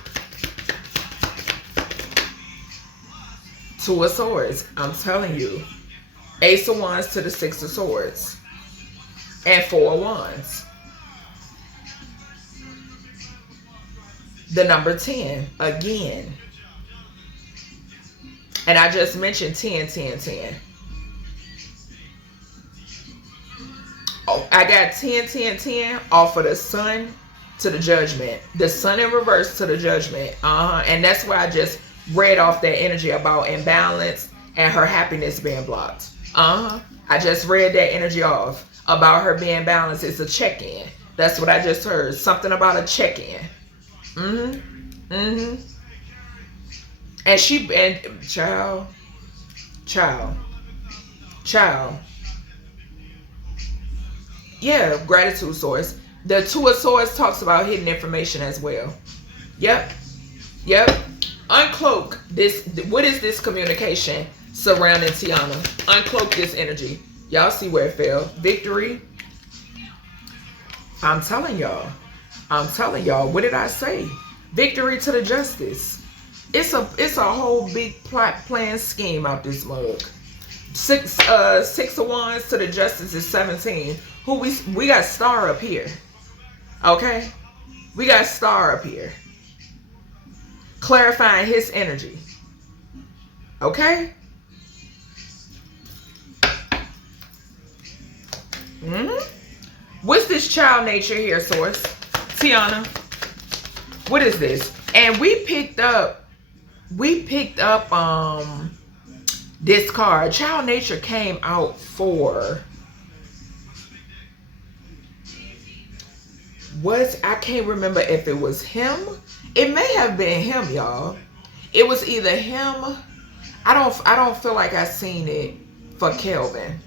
2 of Swords. I'm telling you. Ace of Wands to the 6 of Swords. And 4 of Wands. The number 10 again. And I just mentioned 10, 10, 10. Oh, I got 10, 10, 10 off of the Sun to the Judgment. The Sun in reverse to the Judgment. And that's why I just read off that energy about imbalance and her happiness being blocked. I just read that energy off about her being balanced. It's a check-in. That's what I just heard. Something about a check-in. And child. Yeah, gratitude source. The 2 of Swords talks about hidden information as well. Yep. Uncloak this. What is this communication surrounding Teyana? Uncloak this energy. Y'all see where it fell. Victory. I'm telling y'all. What did I say? Victory to the Justice. It's a whole big plot plan scheme out this mug. 6 of Wands to the Justice is 17. Who we got Star up here. Okay? We got Star up here. Clarifying his energy. Okay? What's this child nature here, source? Teyana. What is this? And we picked up this card. Child nature came out for I can't remember if it was him. It may have been him, y'all. It was either him. I don't feel like I seen it for Kelvin.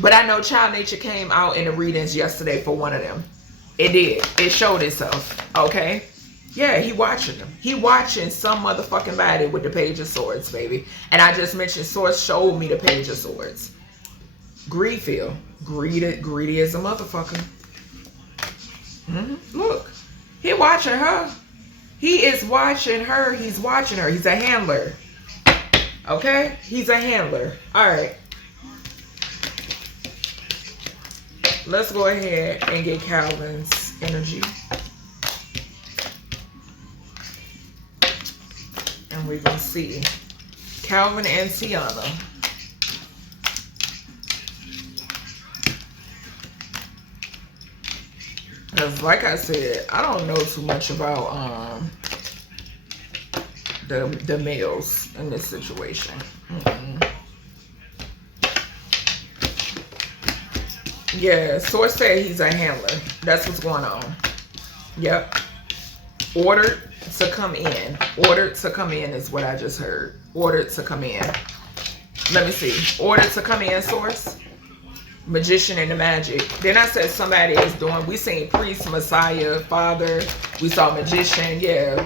But I know child nature came out in the readings yesterday for one of them. It did. It showed itself. Okay? Yeah, he watching them. He watching some motherfucking body with the Page of Swords, baby. And I just mentioned Source showed me the Page of Swords. Greed feel. Greedy as a motherfucker. Look. He watching her. He is watching her. He's watching her. He's a handler. Okay? He's a handler. Alright. Let's go ahead and get Kelvin's energy. And we're going to see Kelvin and Teyana. Because like I said, I don't know too much about the males in this situation. Yeah, source said he's a handler. That's what's going on. Yep. Ordered to come in. Ordered to come in is what I just heard. Ordered to come in. Let me see. Ordered to come in, source. Magician and the magic. Then I said somebody is doing, we seen priest, messiah, father. We saw magician. Yeah.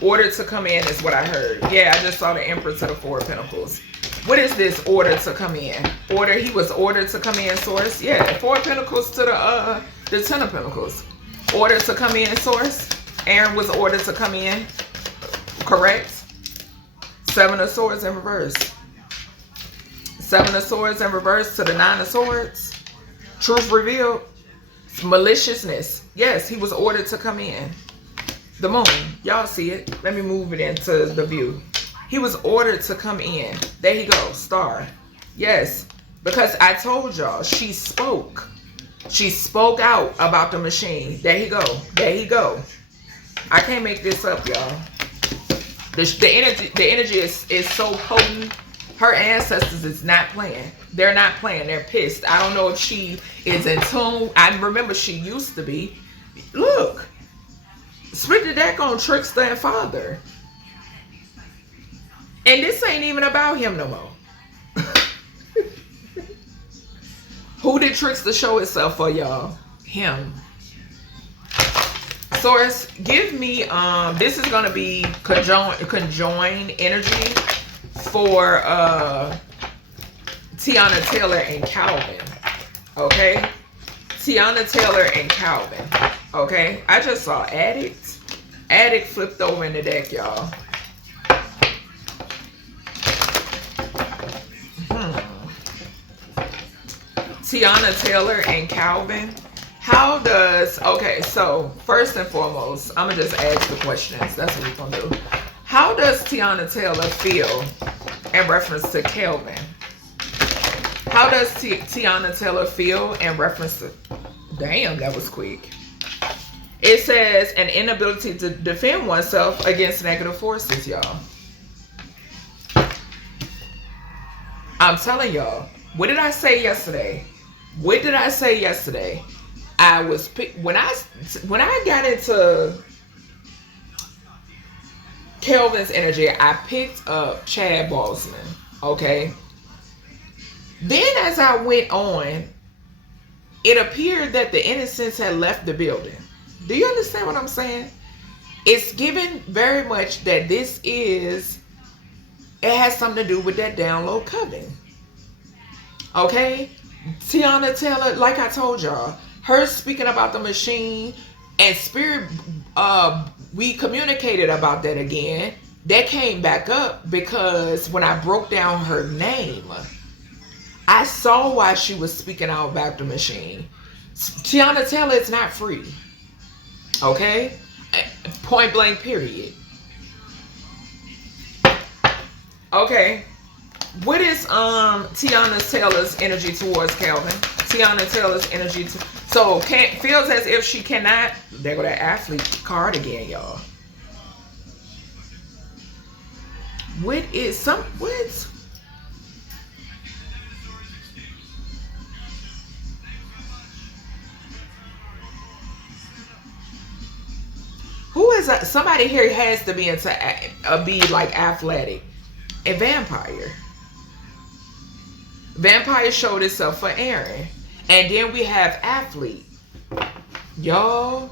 Ordered to come in is what I heard. Yeah, I just saw the Emperor to the Four of Pentacles. What is this order to come in? Order, he was ordered to come in, source. Yeah, Four of Pentacles to the Ten of Pentacles. Order to come in, source. Aaron was ordered to come in. Correct. Seven of Swords in reverse. Seven of Swords in reverse to the Nine of Swords. Truth revealed. Maliciousness. Yes, he was ordered to come in. The moon. Y'all see it. Let me move it into the view. He was ordered to come in. There he goes. Star. Yes. Because I told y'all, she spoke. She spoke out about the machine. There he go. There he go. I can't make this up, y'all. The energy is so potent. Her ancestors is not playing. They're not playing. They're pissed. I don't know if she is in tune. I remember she used to be. Look. Split the deck on Trickster and Father. And this ain't even about him no more. Who did Trickster show itself for, y'all? Him. Source, give me, this is going to be conjoined energy for Teyana Taylor and Kelvin. Okay? Teyana Taylor and Kelvin. Okay? I just saw Addict. Addict flipped over in the deck, y'all. Teyana Taylor and Kelvin. How does, okay, so first and foremost, I'm going to just ask the questions. That's what we're going to do. How does Teyana Taylor feel in reference to Kelvin? How does Teyana Taylor feel in reference to, damn, that was quick. It says an inability to defend oneself against negative forces, y'all. I'm telling y'all, what did I say yesterday? What did I say yesterday? I was when I got into Kelvin's energy, I picked up Chad Boseman. Okay. Then as I went on, it appeared that the innocents had left the building. Do you understand what I'm saying? It's given very much that this is, it has something to do with that download coven. Okay? Teyana Taylor, like I told y'all, her speaking about the machine and spirit, we communicated about that again. That came back up because when I broke down her name, I saw why she was speaking out about the machine. Teyana Taylor is not free. Okay? Point blank, period. Okay. What is Teyana Taylor's energy towards Kelvin? Teyana Taylor's energy to, so feels as if she cannot. There go that athlete card again, y'all. What who is that? Somebody here has to be into be like athletic. A vampire. Vampire showed itself for Aaron. And then we have athlete. Y'all.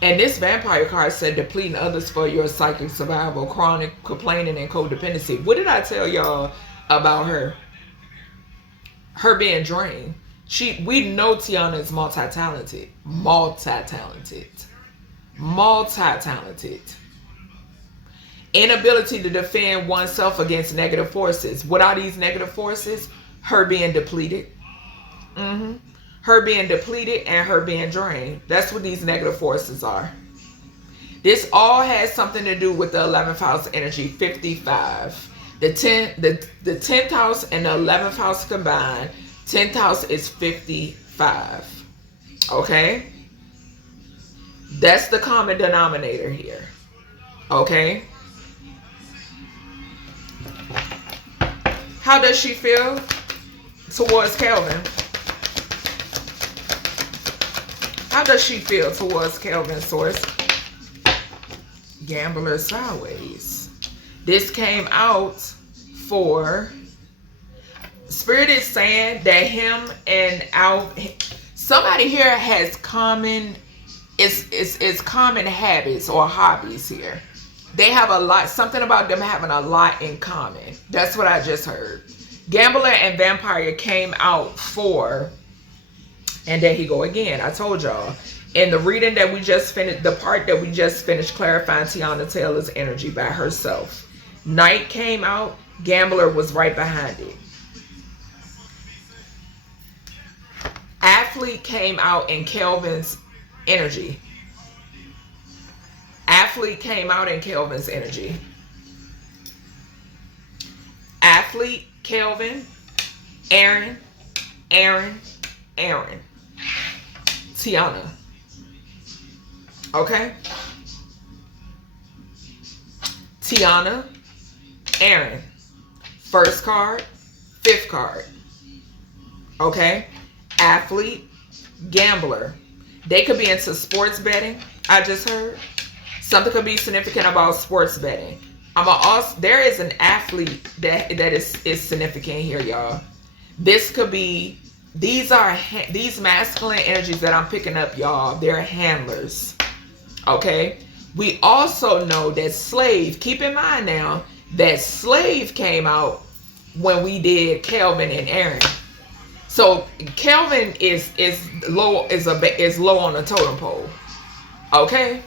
And this vampire card said depleting others for your psychic survival, chronic complaining, and codependency. What did I tell y'all about her? Her being drained. We know Teyana is multi-talented. Inability to defend oneself against negative forces. What are these negative forces? Her being depleted. Her being depleted and her being drained. That's what these negative forces are. This all has something to do with the 11th house energy, 55. The 10th house and the 11th house combined, 10th house is 55. Okay? That's the common denominator here. Okay? How does she feel towards Kelvin? How does she feel towards Kelvin, source? Gambler sideways. This came out for Spirit is saying that him and somebody here has common common habits or hobbies here. They have a lot, something about them having a lot in common. That's what I just heard. Gambler and Vampire came out for, and there he go again. I told y'all. In the reading that we just finished, the part that we just finished clarifying Teyana Taylor's energy by herself. Knight came out, Gambler was right behind it. Athlete came out in Kelvin's energy. Athlete came out in Kelvin's energy. Athlete, Kelvin, Aaron, Teyana. Okay? Teyana, Aaron. First card, fifth card. Okay? Athlete, gambler. They could be into sports betting, I just heard. Something could be significant about sports betting. There is an athlete that is significant here, y'all. This could be, these masculine energies that I'm picking up, y'all. They're handlers. Okay? We also know that slave, keep in mind now, that slave came out when we did Kelvin and Aaron. So Kelvin is low on the totem pole. Okay?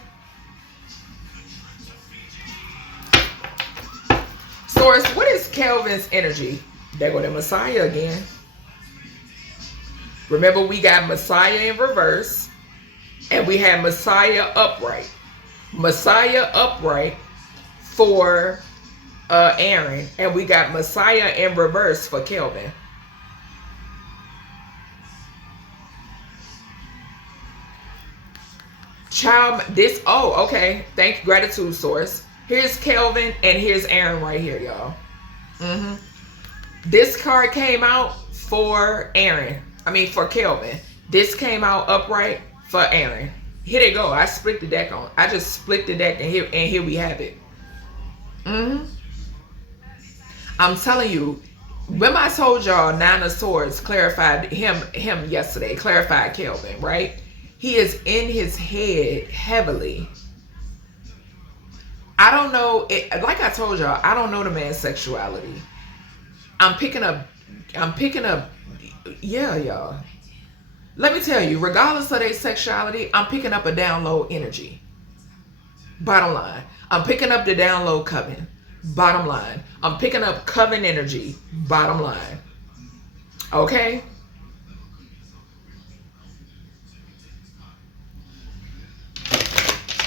Source, what is Kelvin's energy? There go the Messiah again. Remember, we got Messiah in reverse, and we had Messiah upright. Messiah upright for Aaron, and we got Messiah in reverse for Kelvin. Okay. Thank you, gratitude, source. Here's Kelvin and here's Aaron right here, y'all. This card came out for for Kelvin. This came out upright for Aaron. Here they go. I split the deck on. I just split the deck, and here we have it. I'm telling you, remember I told y'all Nine of Swords clarified him yesterday, clarified Kelvin, right? He is in his head heavily. I don't know, like I told y'all, I don't know the man's sexuality. I'm picking up, yeah, y'all. Let me tell you, regardless of their sexuality, I'm picking up a down low energy. Bottom line. I'm picking up the down low coven. Bottom line. I'm picking up coven energy. Bottom line. Okay?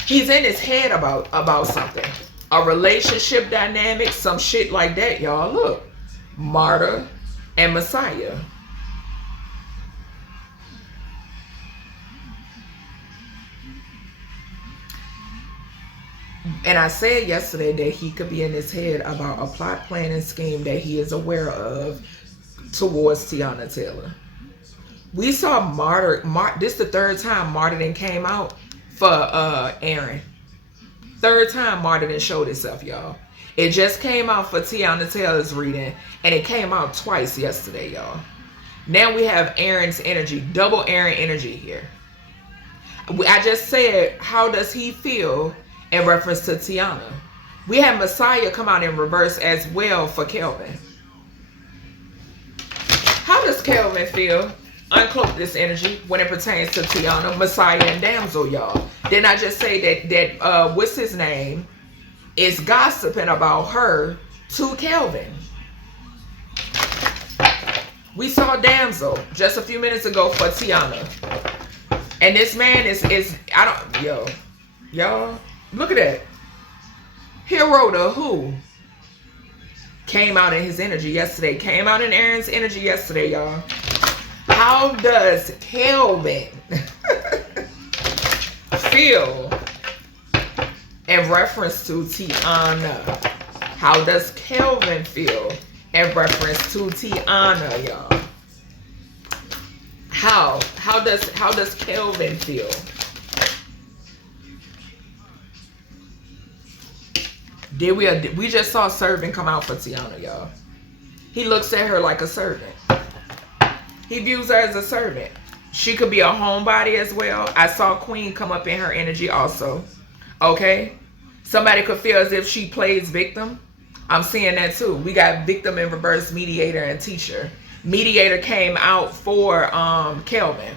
He's in his head about something. A relationship dynamic, some shit like that, y'all. Look. Martyr and Messiah. And I said yesterday that he could be in his head about a plot, plan, and scheme that he is aware of towards Teyana Taylor. We saw Martyr. This is the third time Martyr came out for Aaron. Third time Martyr showed itself, y'all. It just came out for Teyana Taylor's reading, and it came out twice yesterday, y'all. Now we have Aaron's energy, double Aaron energy here. I just said, how does he feel in reference to Teyana? We have Messiah come out in reverse as well for Kelvin. How does Kelvin feel? Uncloak this energy when it pertains to Teyana, Messiah, and Damsel, y'all. Didn't I just say that what's his name is gossiping about her to Kelvin? We saw Damsel just a few minutes ago for Teyana. And this man is y'all, Look at that. Hero to who? Came out in his energy yesterday. Came out in Aaron's energy yesterday, y'all. How does Kelvin feel in reference to Teyana? How does Kelvin feel in reference to Teyana, y'all? How does Kelvin feel? We just saw servant come out for Teyana, y'all. He looks at her like a servant. He views her as a servant. She could be a homebody as well. I saw Queen come up in her energy also. Okay? Somebody could feel as if she plays victim. I'm seeing that too. We got victim in reverse, mediator, and teacher. Mediator came out for Kelvin.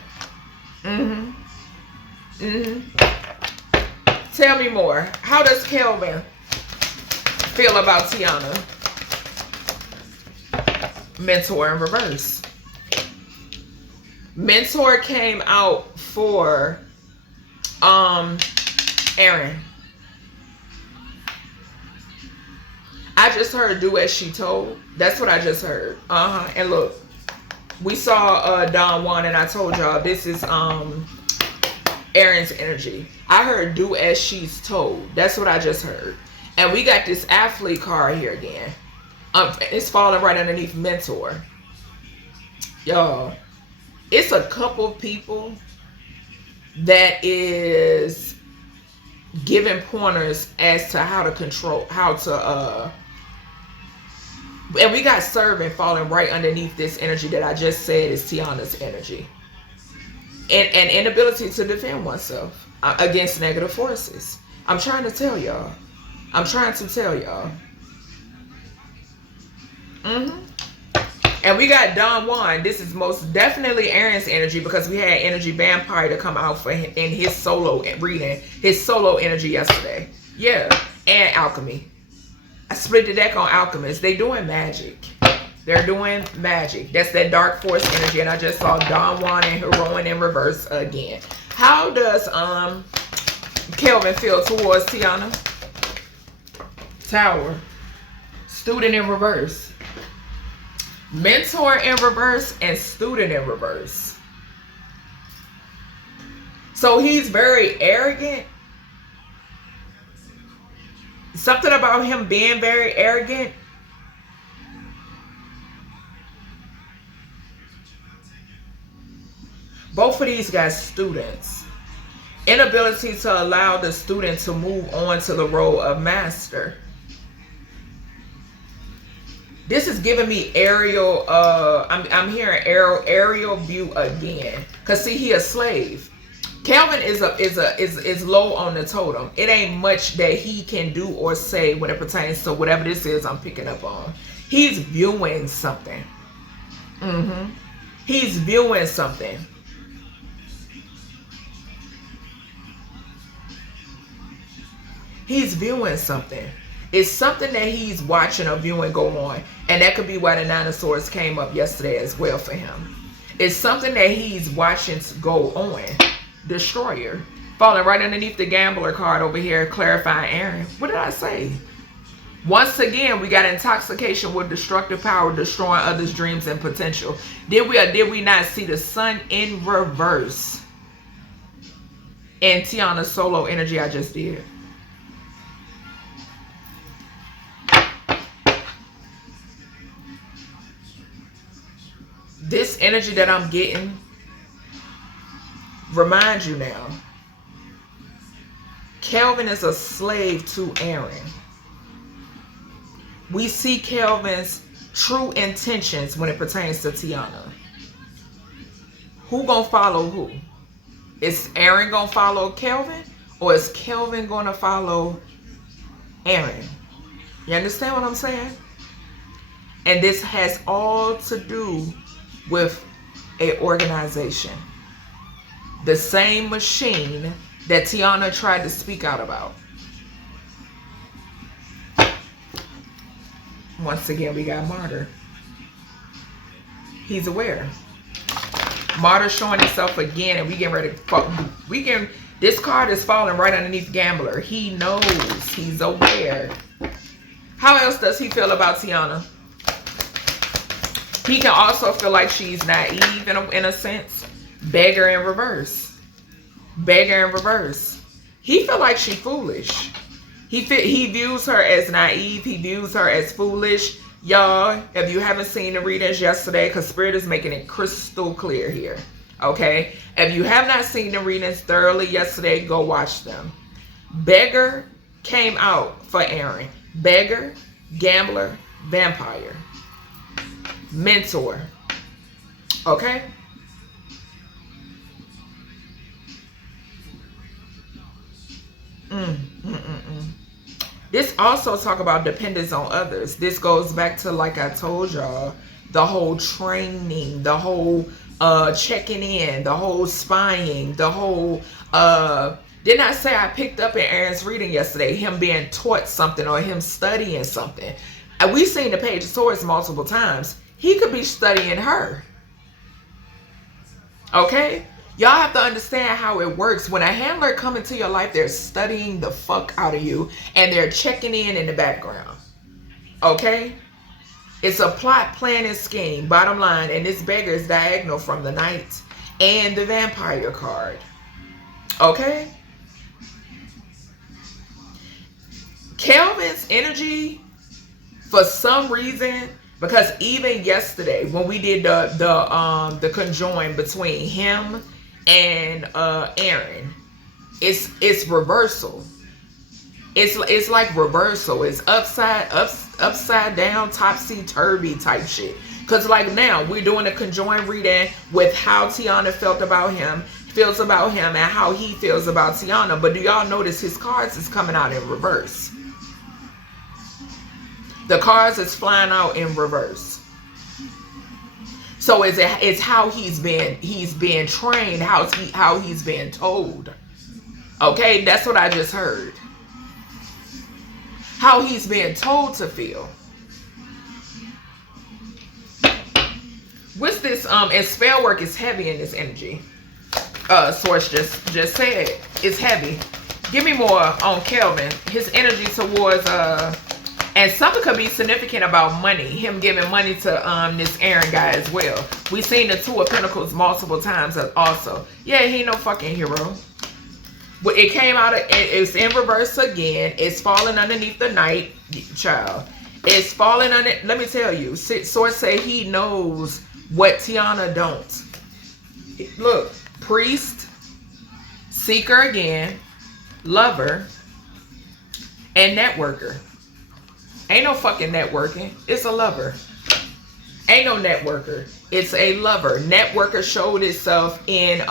Tell me more. How does Kelvin feel about Teyana? Mentor in reverse. Mentor came out for Aaron. I just heard do as she told. That's what I just heard. And look, we saw Don Juan, and I told y'all this is Aaron's energy. I heard do as she's told. That's what I just heard. And we got this athlete card here again. It's falling right underneath mentor. Y'all, it's a couple people that is giving pointers as to how to control, and we got servant falling right underneath this energy that I just said is Teyana's energy. And inability to defend oneself against negative forces. I'm trying to tell y'all. And we got Don Juan. This is most definitely Aaron's energy because we had energy vampire to come out for him in his solo reading, his solo energy yesterday. Yeah, and alchemy. I split the deck on alchemists. They doing magic. They're doing magic. That's that dark force energy. And I just saw Don Juan and heroine in reverse again. How does Kelvin feel towards Teyana? Tower. Student in reverse. Mentor in reverse and student in reverse. So he's very arrogant. Something about him being very arrogant. Both of these guys students. Inability to allow the student to move on to the role of master. This is giving me aerial, I'm hearing aerial view again. Cause see, he a slave. Kelvin is low on the totem. It ain't much that he can do or say when it pertains to whatever this is I'm picking up on. He's viewing something. He's viewing something. He's viewing something. It's something that he's watching or viewing go on. And that could be why the Nine of Swords came up yesterday as well for him. It's something that he's watching go on. Destroyer. Falling right underneath the gambler card over here, clarifying Aaron. What did I say? Once again, we got intoxication with destructive power, destroying others' dreams and potential. Did we or did we not see the sun in reverse? And Teyana's solo energy I just did. This energy that I'm getting, remind you now, Kelvin is a slave to Aaron. We see Kelvin's true intentions when it pertains to Teyana. Who gonna follow who? Is Aaron gonna follow Kelvin? Or is Kelvin gonna follow Aaron? You understand what I'm saying? And this has all to do with a organization. The same machine that Teyana tried to speak out about. Once again, we got Martyr. He's aware. Martyr showing himself again, and we getting ready to fuck. This card is falling right underneath Gambler. He knows. He's aware. How else does he feel about Teyana? He can also feel like she's naive in a sense. Beggar in reverse. Beggar in reverse. He feel like she's foolish. He views her as naive. He views her as foolish. Y'all, if you haven't seen the readings yesterday, because Spirit is making it crystal clear here. Okay? If you have not seen the readings thoroughly yesterday, go watch them. Beggar came out for Aaron. Beggar, gambler, vampire. Mentor. Okay? This also talk about dependence on others. This goes back to, like I told y'all, the whole training, the whole checking in, the whole spying, the whole didn't I say I picked up in Aaron's reading yesterday him being taught something or him studying something? We've seen the Page of Swords multiple times. He could be studying her. Okay? Y'all have to understand how it works. When a handler come into your life, they're studying the fuck out of you and they're checking in the background. Okay? It's a plot, plan, and scheme. Bottom line, and this beggar is diagonal from the Knight and the Vampire card. Okay? Kelvin's energy, for some reason, because even yesterday when we did the conjoin between him and Aaron, it's reversal. It's like reversal. It's upside down, topsy-turvy type shit. Cause like now we're doing a conjoined reading with how Teyana feels about him, and how he feels about Teyana. But do y'all notice his cards is coming out in reverse? The cards is flying out in reverse. So it's how he's being trained, how he's being told. Okay, that's what I just heard. How he's being told to feel. What's this? And spell work is heavy in this energy. Source just said it's heavy. Give me more on Kelvin. His energy towards and something could be significant about money. Him giving money to this Aaron guy as well. We've seen the Two of Pentacles multiple times also. Yeah, he ain't no fucking hero. But it came out of, it's in reverse again. It's falling underneath the Knight, child. It's falling under, let me tell you, Source say he knows what Teyana don't. Look, Priest, Seeker again, Lover, and Networker. Ain't no fucking networking. It's a lover. Ain't no networker. It's a lover. Networker showed itself in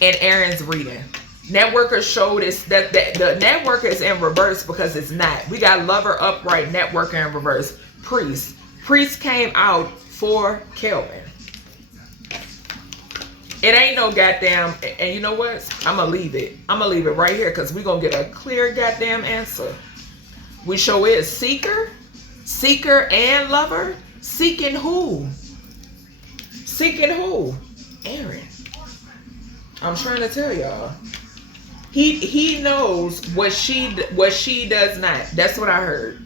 Aaron's reading. Networker showed us that the networker is in reverse because it's not. We got lover upright, networker in reverse. Priest. Priest came out for Kelvin. It ain't no goddamn, and you know what? I'm gonna leave it. I'm gonna leave it right here because we're gonna get a clear goddamn answer. We show is Seeker, Seeker and Lover. Seeking who? Seeking who? Aaron. I'm trying to tell y'all. He knows what she does not. That's what I heard.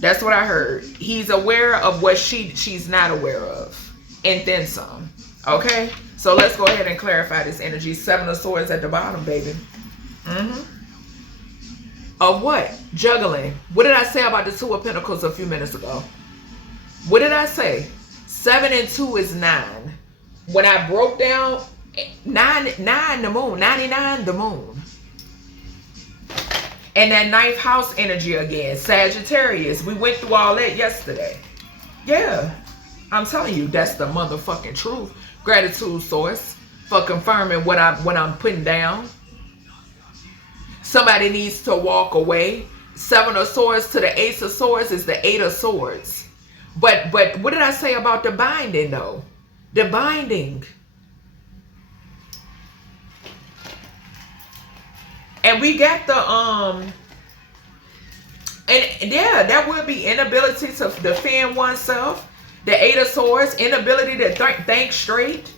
That's what I heard. He's aware of what she's not aware of. And then some. Okay? So let's go ahead and clarify this energy. Seven of Swords at the bottom, baby. Of what? Juggling. What did I say about the Two of Pentacles a few minutes ago? What did I say? 7 and 2 is 9. When I broke down 9 the moon, 99 the moon. And that 9th house energy again, Sagittarius. We went through all that yesterday. Yeah. I'm telling you, that's the motherfucking truth. Gratitude, Source, for confirming what I'm putting down. Somebody needs to walk away. 7 of Swords to the Ace of Swords is the 8 of Swords. But what did I say about the binding though? The binding. And we got the and yeah, that would be inability to defend oneself. The 8 of Swords, inability to think straight.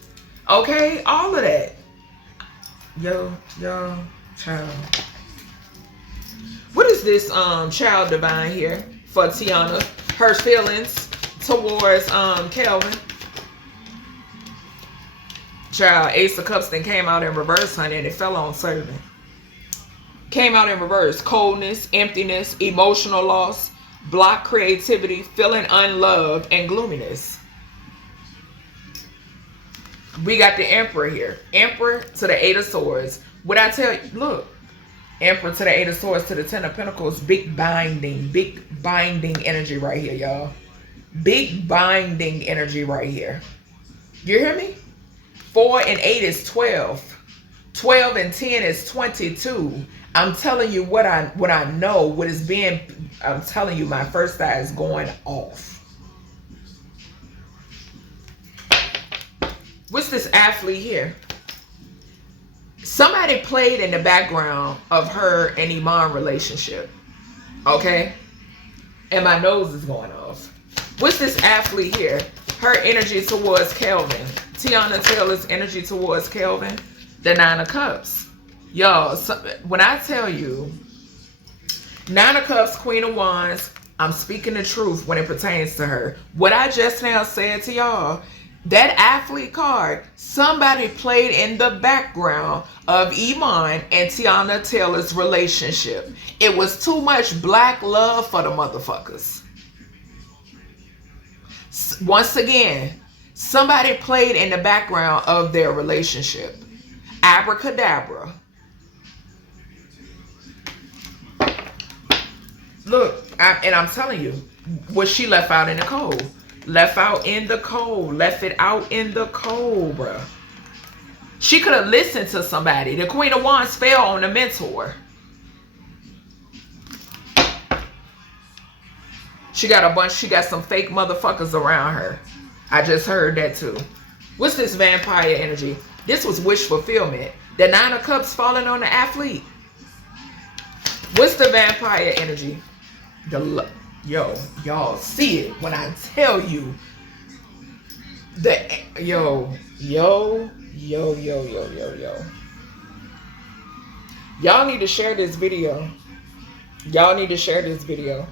Okay, all of that. Yo. Child. What is this child divine here for Teyana? Her feelings towards Kelvin. Child, Ace of Cups then came out in reverse, honey, and it fell on servant. Came out in reverse. Coldness, emptiness, emotional loss, blocked creativity, feeling unloved, and gloominess. We got the Emperor here. Emperor to the Eight of Swords. What I tell you, look. Emperor to the Eight of Swords to the Ten of Pentacles. Big binding energy right here, y'all. Big binding energy right here. You hear me? 4 and 8 is 12. 12 and 10 is 22. I'm telling you what I know, what is being, I'm telling you, my first eye is going off. What's this athlete here? Somebody played in the background of her and Iman relationship. Okay? And my nose is going off. What's this athlete here? Her energy towards Kelvin. Teyana Taylor's energy towards Kelvin. The Nine of Cups. Y'all, when I tell you, Nine of Cups, Queen of Wands, I'm speaking the truth when it pertains to her. What I just now said to y'all, that athlete card, somebody played in the background of Iman and Teyana Taylor's relationship. It was too much black love for the motherfuckers. Once again, somebody played in the background of their relationship. Abracadabra. Look, I'm telling you, what she left out in the cold. Left out in the cold. Left it out in the cold, bruh. She could have listened to somebody. The Queen of Wands fell on the mentor. She got some fake motherfuckers around her. I just heard that too. What's this vampire energy? This was wish fulfillment. The Nine of Cups falling on the athlete. What's the vampire energy? Y'all see it when I tell you. Yo. Y'all need to share this video. Y'all need to share this video.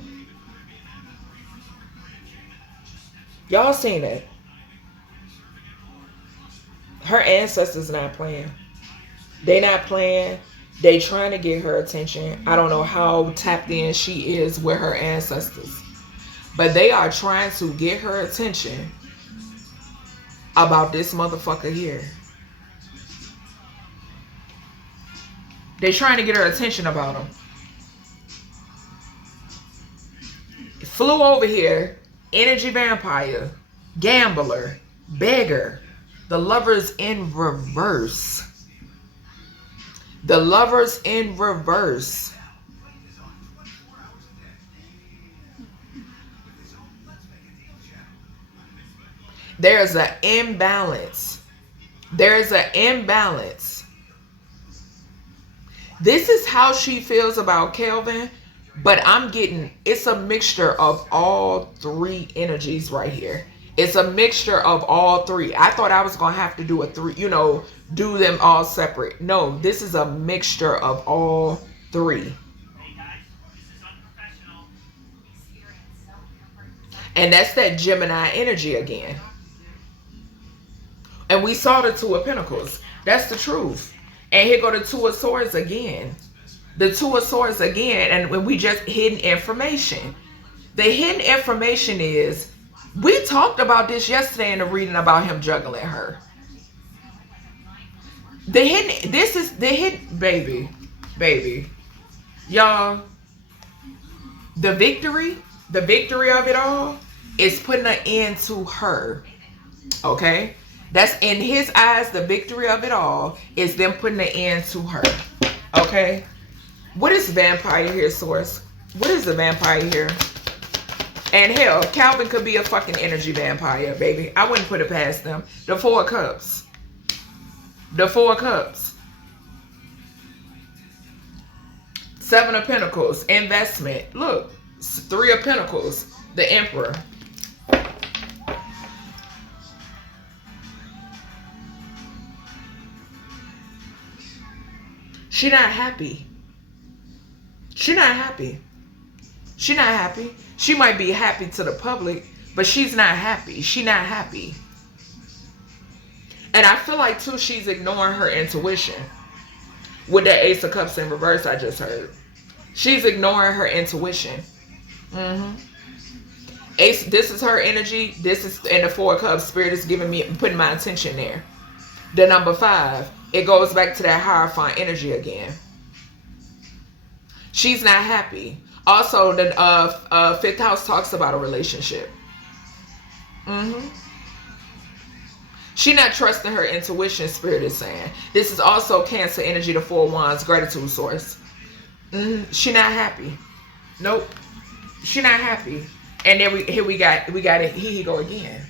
Y'all seen it. Her ancestors not playing. They not playing. They trying to get her attention. I don't know how tapped in she is with her ancestors. But they are trying to get her attention about this motherfucker here. They trying to get her attention about him. Flew over here. Energy vampire. Gambler. Beggar. The Lovers in reverse. The Lovers in reverse. There's an imbalance. There's an imbalance. This is how she feels about Kelvin, but I'm getting, it's a mixture of all three energies right here. It's a mixture of all three. I thought I was going to have to do a three, do them all separate. No, this is a mixture of all three. And that's that Gemini energy again. And we saw the Two of Pentacles. That's the truth. And here go the Two of Swords again. The Two of Swords again. And when we just hidden information. The hidden information is, we talked about this yesterday in the reading about him juggling her. The hidden, this is the hidden, baby. Y'all, the victory of it all is putting an end to her. Okay? That's in his eyes, the victory of it all is them putting an end to her. Okay? What is vampire here, Source? What is the vampire here? And hell, Calvin could be a fucking energy vampire, baby. I wouldn't put it past them. The Four of Cups. The Four of Cups. Seven of Pentacles. Investment. Look. Three of Pentacles. The Emperor. She not happy. She not happy. She not happy. She might be happy to the public, but she's not happy. She not happy. And I feel like, too, she's ignoring her intuition. With that Ace of Cups in reverse I just heard. She's ignoring her intuition. Ace, this is her energy. This is in the Four of Cups. Spirit is giving me, putting my attention there. The number 5, it goes back to that Hierophant energy again. She's not happy. Also, the 5th house talks about a relationship. She not trusting her intuition, Spirit is saying. This is also Cancer energy, the 4 of Wands, gratitude source. She not happy. Nope. She not happy. And then we got it. Here he go again.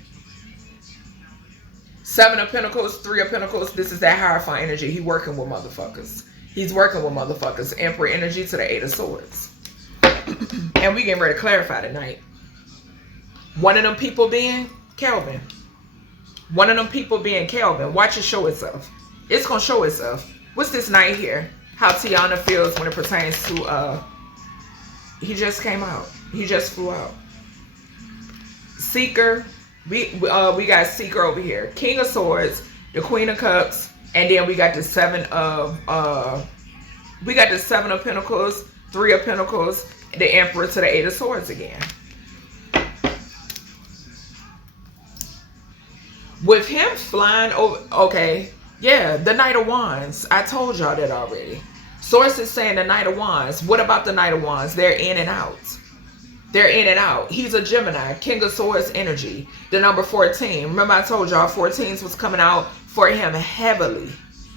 7 of Pentacles, 3 of Pentacles. This is that Hierophant energy. He working with motherfuckers. He's working with motherfuckers. Emperor energy to the 8 of Swords. And we getting ready to clarify tonight. One of them people being Kelvin. One of them people being Kelvin. Watch it show itself. It's going to show itself. What's this night here? How Teyana feels when it pertains to, he just came out. He just flew out. Seeker. We got Seeker over here. King of Swords. The Queen of Cups. And then we got the 7 of, Pentacles. 3 of Pentacles. The Emperor to the 8 of Swords again. With him flying over, okay, yeah, the Knight of Wands. I told y'all that already. Sources saying the Knight of Wands. What about the Knight of Wands? They're in and out. They're in and out. He's a Gemini, King of Swords energy. The number 14. Remember I told y'all 14s was coming out for him heavily.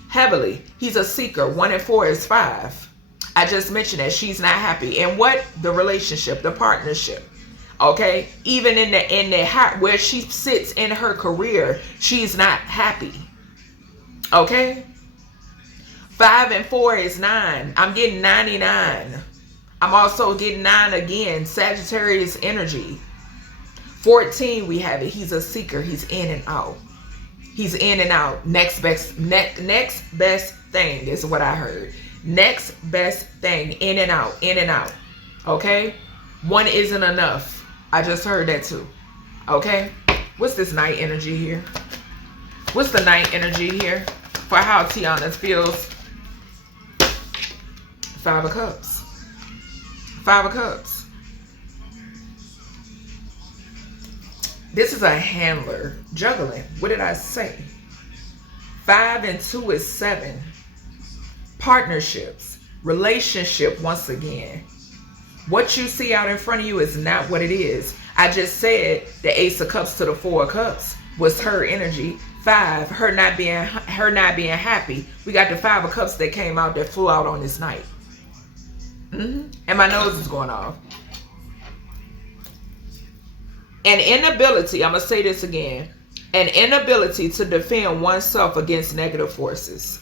Heavily. He's a seeker. 1 and 4 is 5. I just mentioned that she's not happy. And what? The relationship, the partnership. Okay, even in the where she sits in her career, she's not happy. Okay, 5 and 4 is 9. I'm getting 99. I'm also getting 9 again. Sagittarius energy. 14, we have it. He's a seeker. He's in and out. He's in and out. Next best thing is what I heard. Next best thing. In and out. In and out. Okay, 1 isn't enough. I just heard that too. Okay. What's this night energy here? What's the night energy here for how Teyana feels? 5 of Cups. 5 of Cups. This is a handler. Juggling. What did I say? 5 and 2 is 7. Partnerships. Relationship once again. What you see out in front of you is not what it is. I just said the Ace of Cups to the 4 of Cups was her energy. 5, her not being happy. We got the 5 of Cups that came out that flew out on this night. And my nose is going off. An inability, I'm going to say this again. An inability to defend oneself against negative forces.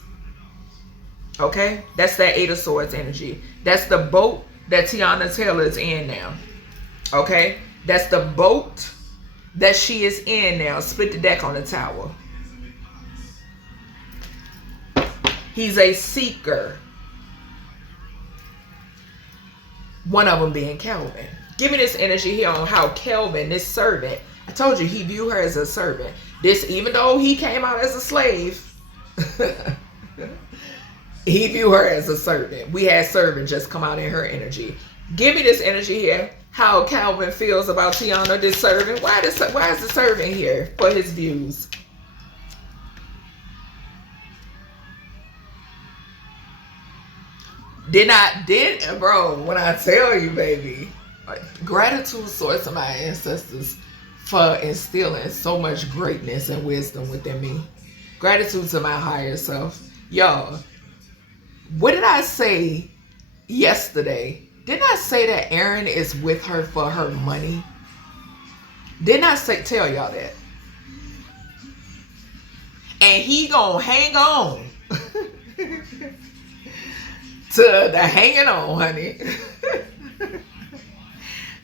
Okay? That's that 8 of Swords energy. That's the boat that Teyana Taylor is in now. Okay? That's the boat that she is in now. Split the deck on the Tower. He's a seeker. One of them being Kelvin. Give me this energy here on how Kelvin, this servant, I told you he viewed her as a servant. This, even though he came out as a slave, he viewed her as a servant. We had servant just come out in her energy. Give me this energy here. How Kelvin feels about Teyana, this servant. Why is the servant here for his views? Bro, when I tell you, baby, gratitude source of my ancestors for instilling so much greatness and wisdom within me. Gratitude to my higher self. Y'all, what did I say yesterday? Didn't I say that Aaron is with her for her money? Didn't I tell y'all that? And he gonna hang on to the hanging on, honey.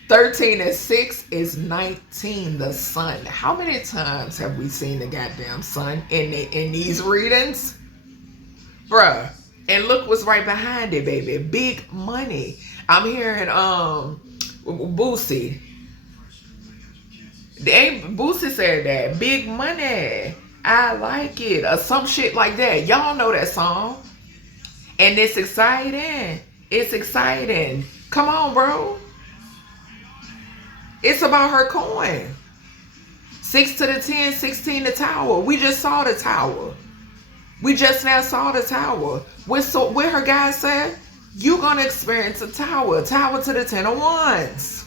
13 and 6 is 19, the sun. How many times have we seen the goddamn sun in these readings? Bruh, And look what's right behind it, baby. Big money. I'm hearing Boosie. Boosie said that. Big money. I like it. Or some shit like that. Y'all know that song. And it's exciting. It's exciting. Come on, bro. It's about her coin. 6 to the 10, 16 the tower. We just saw the tower. We just now saw the tower. What her guy said, you're going to experience a tower. Tower to the 10 of wands.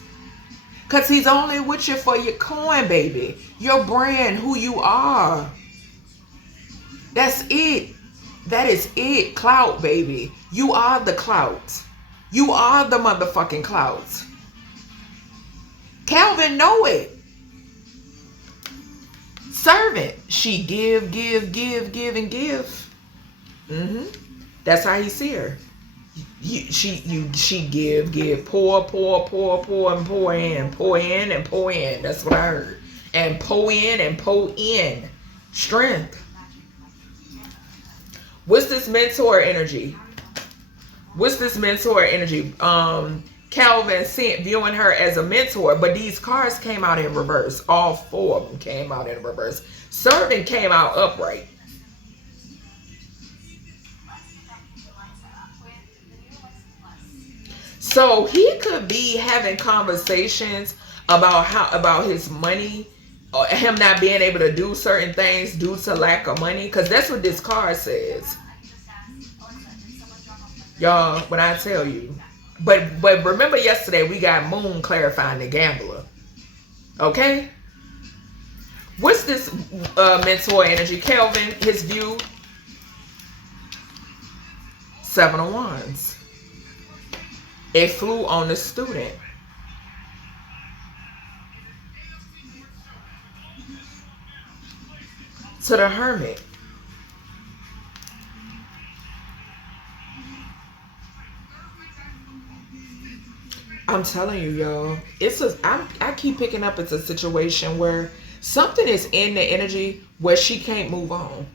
Because he's only with you for your coin, baby. Your brand, who you are. That's it. That is it. Clout, baby. You are the clout. You are the motherfucking clout. Kelvin know it. Servant. She give, and give. That's how he see her. She give, pour, and pour in, and pour in. That's what I heard. And pour in. Strength. What's this mentor energy? Kelvin viewing her as a mentor, but these cards came out in reverse. All 4 of them came out in reverse. Servant came out upright. So he could be having conversations about his money, or him not being able to do certain things due to lack of money, because that's what this card says. Y'all, when I tell you. But remember yesterday we got Moon clarifying the gambler. Okay? What's this mentor energy? Kelvin, his view. 7 of Wands. It flew on the student. To the Hermit. I'm telling you, y'all, I keep picking up it's a situation where something is in the energy where she can't move on.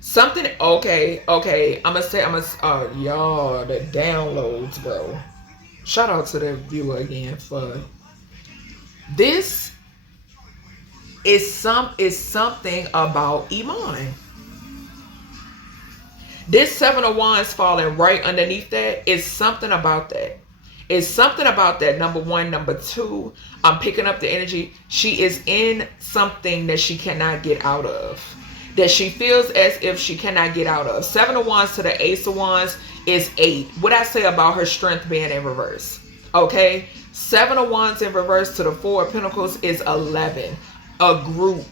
Something, okay, y'all, the downloads, bro. Shout out to the viewer again for this. Is something about Iman. This 7 of Wands falling right underneath that is something about that. It's something about that. Number 1. Number 2, I'm picking up the energy. She is in something that she cannot get out of. That she feels as if she cannot get out of. 7 of Wands to the Ace of Wands is 8. What I say about her strength being in reverse. Okay? 7 of Wands in reverse to the 4 of Pentacles is 11. A group.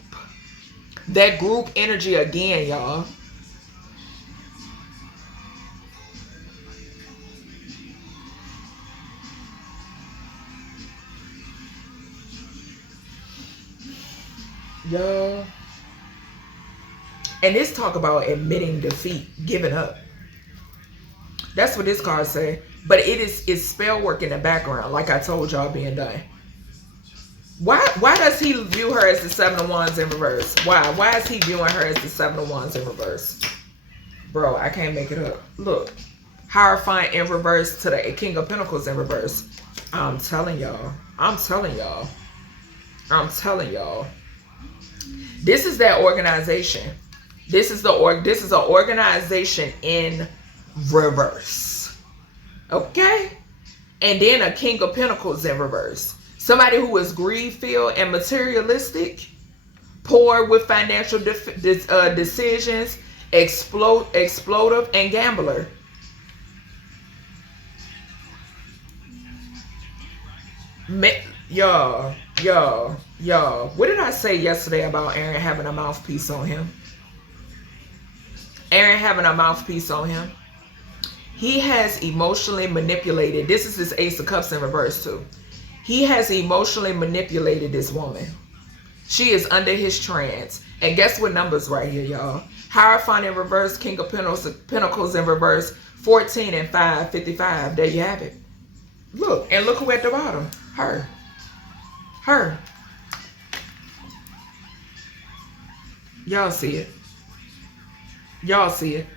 That group energy again, y'all. Y'all. And this talk about admitting defeat, giving up. That's what this card say. But it's spell work in the background, like I told y'all being done. Why does he view her as the 7 of Wands in reverse? Why is he viewing her as the 7 of Wands in reverse? Bro, I can't make it up. Look. Hierophant in reverse to the King of Pentacles in reverse. I'm telling y'all. This is that organization. This is an organization in reverse. Okay? And then a King of Pentacles in reverse. Somebody who is greed-filled and materialistic, poor with financial decisions, exploitive, and gambler. Y'all. What did I say yesterday about Aaron having a mouthpiece on him? He has emotionally manipulated. This is his Ace of Cups in reverse too. He has emotionally manipulated this woman. She is under his trance. And guess what numbers right here, y'all? Hierophant in reverse, King of Pentacles in reverse, 14 and 5, 55. There you have it. Look, and look who at the bottom. Her. Y'all see it. Y'all see it.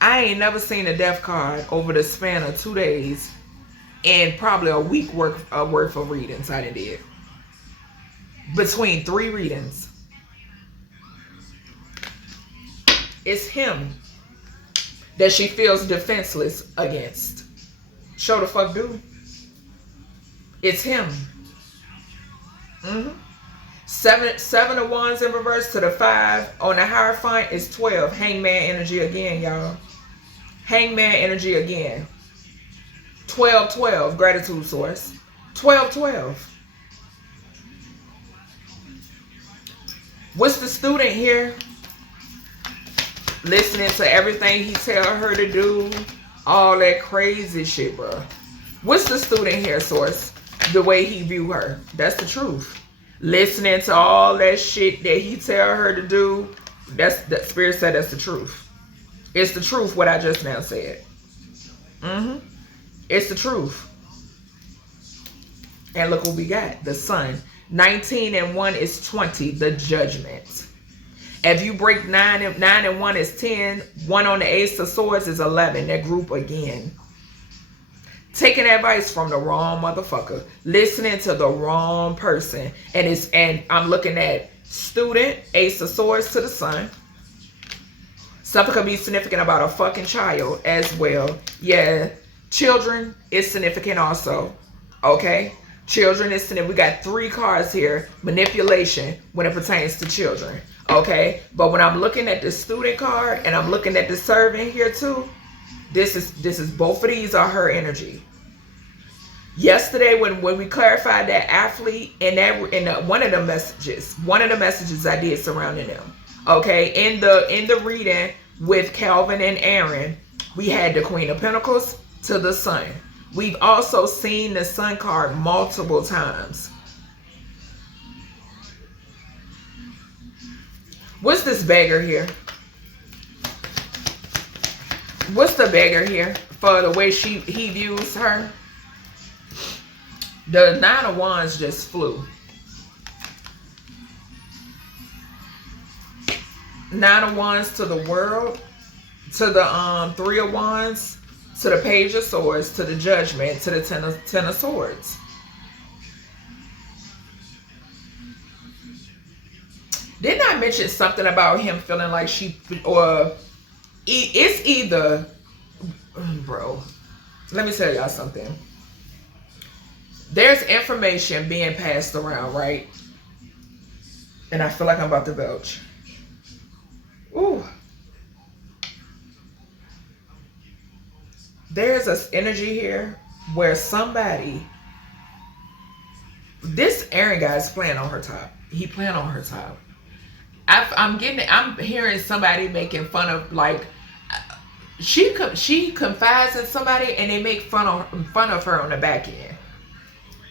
I ain't never seen a death card over the span of 2 days and probably a week worth of readings I did. Between 3 readings. It's him that she feels defenseless against. Show the fuck do. It's him. Seven of Wands in reverse to the 5. On the Hierophant is 12. Hangman energy again, y'all. Hangman energy again. 12-12. Gratitude source. 12-12. What's the student here? Listening to everything he tell her to do. All that crazy shit, bro. What's the student here, source? The way he view her. That's the truth. Listening to all that shit that he tell her to do. That's the spirit said that's the truth. It's the truth what I just now said. It's the truth. And look what we got. The Sun. 19 and 1 is 20. The Judgment. If you break 9 and 1 is 10. 1 on the Ace of Swords is 11. That group again. Taking advice from the wrong motherfucker. Listening to the wrong person. And I'm looking at student, Ace of Swords to the Sun. Something could be significant about a fucking child as well. Yeah. Children is significant also. Okay. Children is significant. We got 3 cards here. Manipulation when it pertains to children. Okay. But when I'm looking at the student card and I'm looking at the servant here too. This is both of these are her energy. Yesterday when we clarified that athlete in one of the messages I did surrounding them. Okay, in the reading with Kelvin and Aaron, we had the Queen of Pentacles to the Sun. We've also seen the Sun card multiple times. What's this beggar here? What's the beggar here for the way he views her? The 9 of Wands just flew. 9 of Wands to the World, to the 3 of Wands, to the Page of Swords, to the Judgment, to the Ten of Swords. Didn't I mention something about him feeling like it's either, bro, let me tell y'all something. There's information being passed around, right? And I feel like I'm about to belch. Ooh. There's an energy here where somebody, this Aaron guy is playing on her top. He playing on her top. I'm hearing somebody making fun of, like, she confides in somebody and they make fun of her on the back end.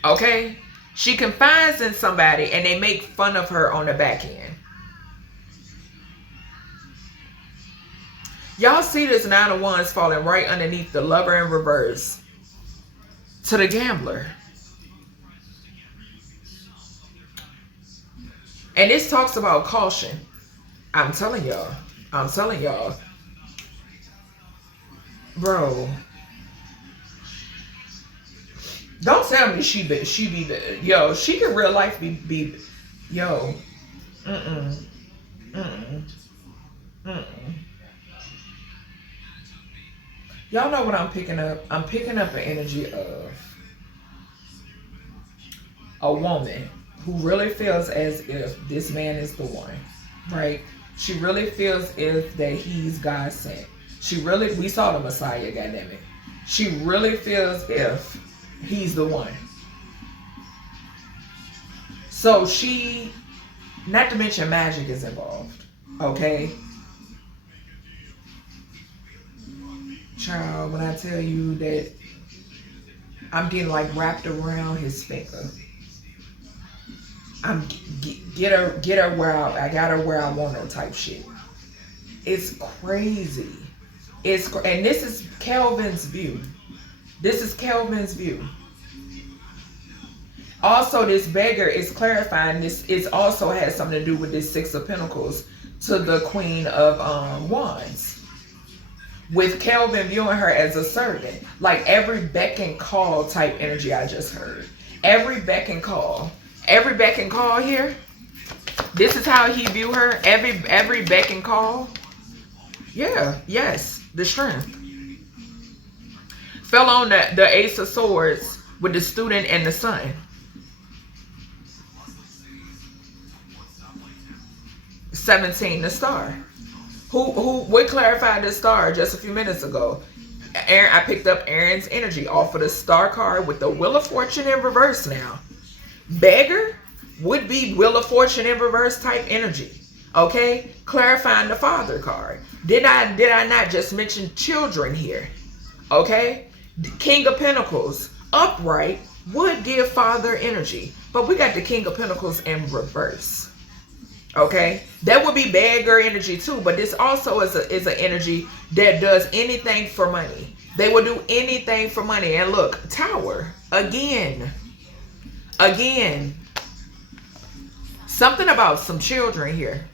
Okay? She confides in somebody and they make fun of her on the back end. Y'all see this 9 of Wands falling right underneath the Lover in reverse to the Gambler. And this talks about caution. I'm telling y'all. Bro. Don't tell me she be the, yo, she can real life be yo. Y'all know what I'm picking up? I'm picking up an energy of a woman who really feels as if this man is the one, right? She really feels if that he's God sent. We saw the Messiah, goddammit. She really feels if he's the one. So she, not to mention magic is involved, okay? Child, when I tell you that I'm getting like wrapped around his finger. I'm get her where I got her where I want her type shit. It's crazy. And this is Kelvin's view. Also, this beggar is clarifying this. It also has something to do with this 6 of Pentacles to the Queen of Wands. With Kelvin viewing her as a servant. Like every beck and call type energy I just heard. Every beck and call. Every beck and call here. This is how he view her. Every beck and call. Yeah, yes. The strength. Fell on the Ace of Swords with the student and the sun. $17, the star. We clarified the star just a few minutes ago. Aaron, I picked up Aaron's energy off of the star card with the Wheel of Fortune in reverse now. Beggar would be Wheel of Fortune in reverse type energy. Okay? Clarifying the father card. Did I not just mention children here? Okay? King of Pentacles, upright, would give father energy. But we got the King of Pentacles in reverse. Okay, that would be beggar energy too, but this also is an energy that does anything for money. They will do anything for money. And look, Tower again, something about some children here.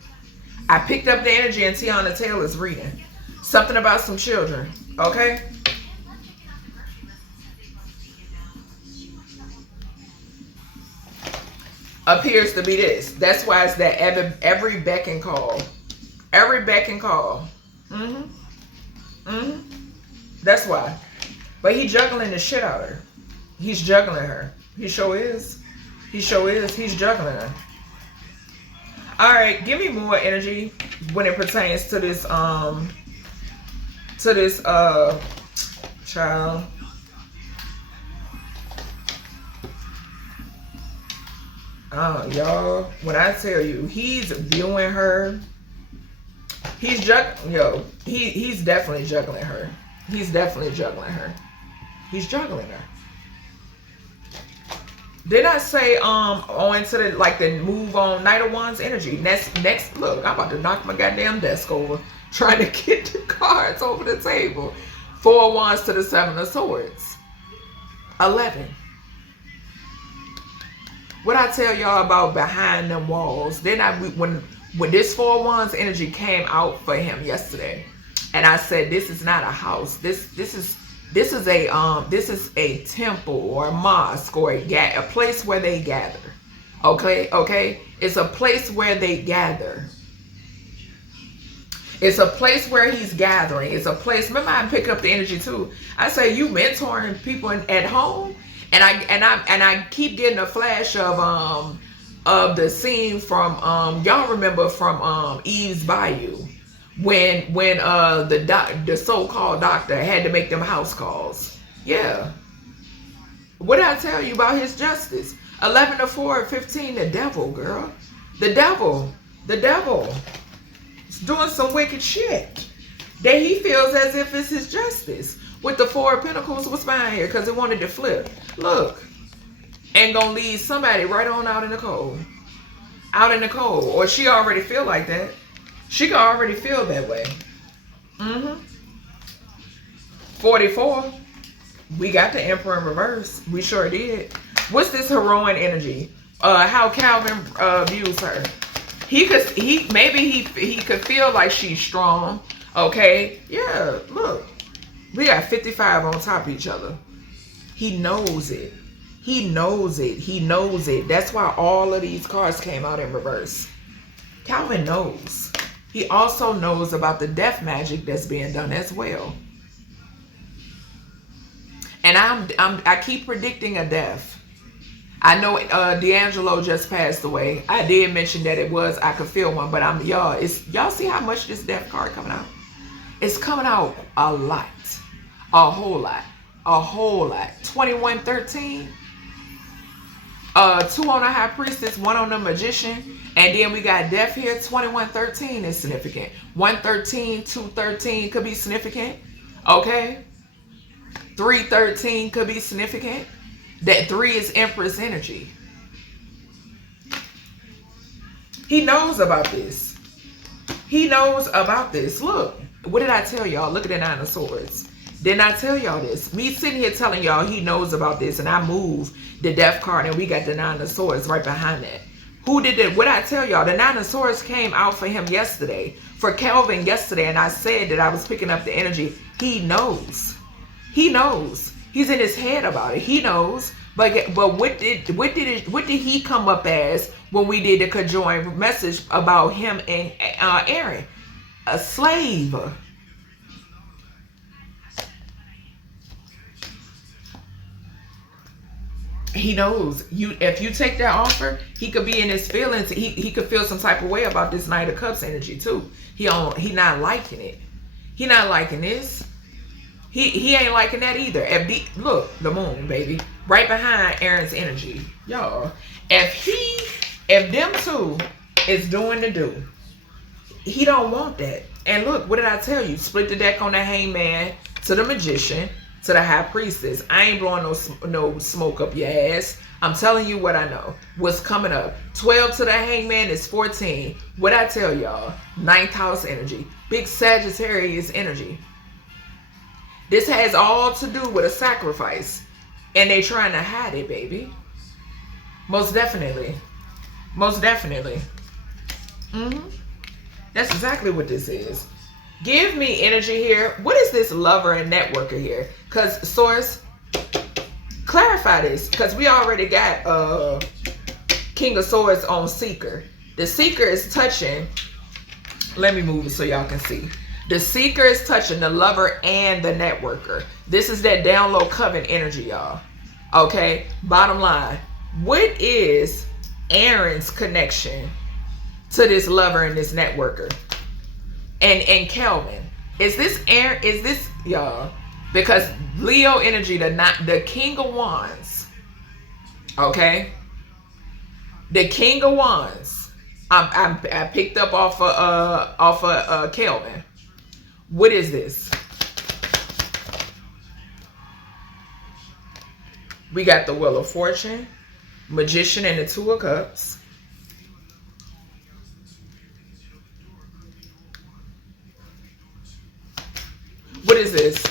I picked up the energy in Teyana Taylor's reading. Something about some children. Okay. Appears to be this. That's why it's that every beck and call. Every beck and call. That's why. But he juggling the shit out of her. He's juggling her. He sure is. He sure is. He's juggling her. Alright, give me more energy when it pertains to this child. Y'all, when I tell you he's viewing her, he's definitely juggling her. He's definitely juggling her. He's juggling her. Did I say on to the move on Knight of Wands energy? Next look, I'm about to knock my goddamn desk over trying to get the cards over the table. 4 of Wands to the 7 of Swords. 11. What I tell y'all about behind them walls? Then when this 4 of Wands energy came out for him yesterday, and I said this is not a house. This is a temple or a mosque or a place where they gather. Okay, it's a place where they gather. It's a place where he's gathering. It's a place. Remember, I pick up the energy too. I say you mentoring people at home. And I keep getting a flash of the scene from y'all remember from Eve's Bayou when the so-called doctor had to make them house calls. Yeah. What did I tell you about his justice? 11 to 4, 15, the devil, girl. The devil. He's doing some wicked shit that he feels as if it's his justice. With the 4 of Pentacles, what's behind here? Because it wanted to flip. Look. And gonna leave somebody right on out in the cold. Out in the cold. Or she already feel like that. She can already feel that way. 44. We got the Emperor in reverse. We sure did. What's this heroine energy? How Kelvin views her. He could feel like she's strong. Okay. Yeah, look. We got 55 on top of each other. He knows it. He knows it. He knows it. That's why all of these cards came out in reverse. Kelvin knows. He also knows about the death magic that's being done as well. And I keep predicting a death. I know D'Angelo just passed away. I did mention that I could feel one, but y'all see how much this death card coming out? It's coming out a lot. A whole lot. 2113. 2 on the High Priestess, 1 on the Magician. And then we got death here. 2113 is significant. 113, 213 could be significant. Okay. 313 could be significant. That 3 is Empress energy. He knows about this. He knows about this. Look. What did I tell y'all? Look at the 9 of Swords. Didn't I tell y'all this? Me sitting here telling y'all he knows about this, and I move the death card, and we got the 9 of Swords right behind that. Who did it? What I tell y'all, the Nine of Swords came out for him yesterday, for Kelvin yesterday, and I said that I was picking up the energy. He knows. He knows. He's in his head about it. He knows. But what did he come up as when we did the conjoined message about him and Aaron? A slave. He knows you. If you take that offer, he could be in his feelings. He could feel some type of way about this Knight of Cups energy too. He not liking it. He not liking this. He ain't liking that either. Look, the moon, baby, right behind Aaron's energy, y'all. If them two is doing the do, he don't want that. And look, what did I tell you? Split the deck on the Hangman to the Magician to the High Priestess. I ain't blowing no smoke up your ass. I'm telling you what I know. What's coming up? 12 to the Hangman is 14. What I tell y'all? 9th house energy. Big Sagittarius energy. This has all to do with a sacrifice. And they trying to hide it, baby. Most definitely. Most definitely. That's exactly what this is. Give me energy here. What is this lover and networker here? Because source, clarify this. Because we already got King of Swords on Seeker. The Seeker is touching. Let me move it so y'all can see. The Seeker is touching the lover and the networker. This is that down low coven energy, y'all. Okay. Bottom line. What is Aaron's connection to this lover and this networker? And Kelvin, is this Aaron? Is this y'all? Because Leo energy, the King of Wands. Okay, the King of Wands. I picked up off of Kelvin. What is this? We got the Wheel of Fortune, Magician, and the Two of Cups. What is this?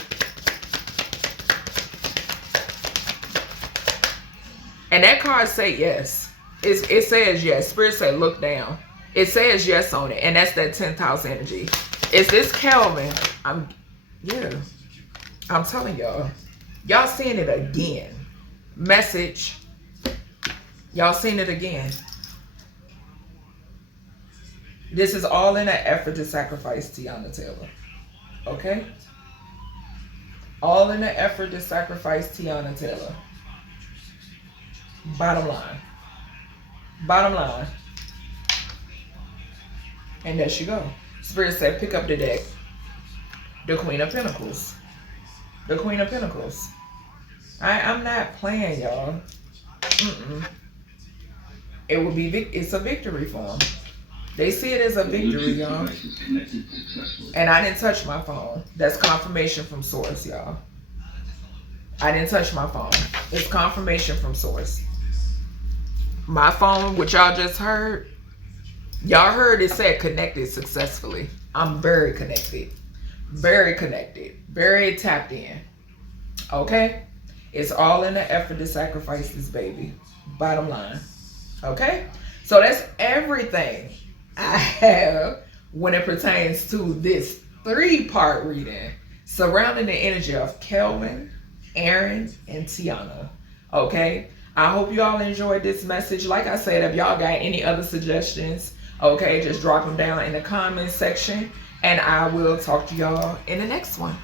And that card say yes. It says yes. Spirit said look down. It says yes on it. And that's that 10th house energy. Is this Kelvin? I'm telling y'all. Y'all seeing it again. Message. Y'all seeing it again. This is all in an effort to sacrifice Teyana Taylor. Okay? All in an effort to sacrifice Teyana Taylor. Bottom line. Bottom line. And there she go. Spirit said pick up the deck. The Queen of Pentacles. The Queen of Pentacles. I'm not playing, y'all. It will be it's a victory for them. They see it as a victory, y'all. And I didn't touch my phone. That's confirmation from source, y'all. I didn't touch my phone. It's confirmation from source. My phone, which y'all just heard, y'all heard it said connected successfully. I'm very connected. Very connected. Very tapped in. Okay? It's all in the effort to sacrifice this baby. Bottom line. Okay? So that's everything I have when it pertains to this 3-part reading surrounding the energy of Kelvin, Aaron, and Teyana. Okay? I hope you all enjoyed this message. Like I said, if y'all got any other suggestions, okay, just drop them down in the comment section, and I will talk to y'all in the next one.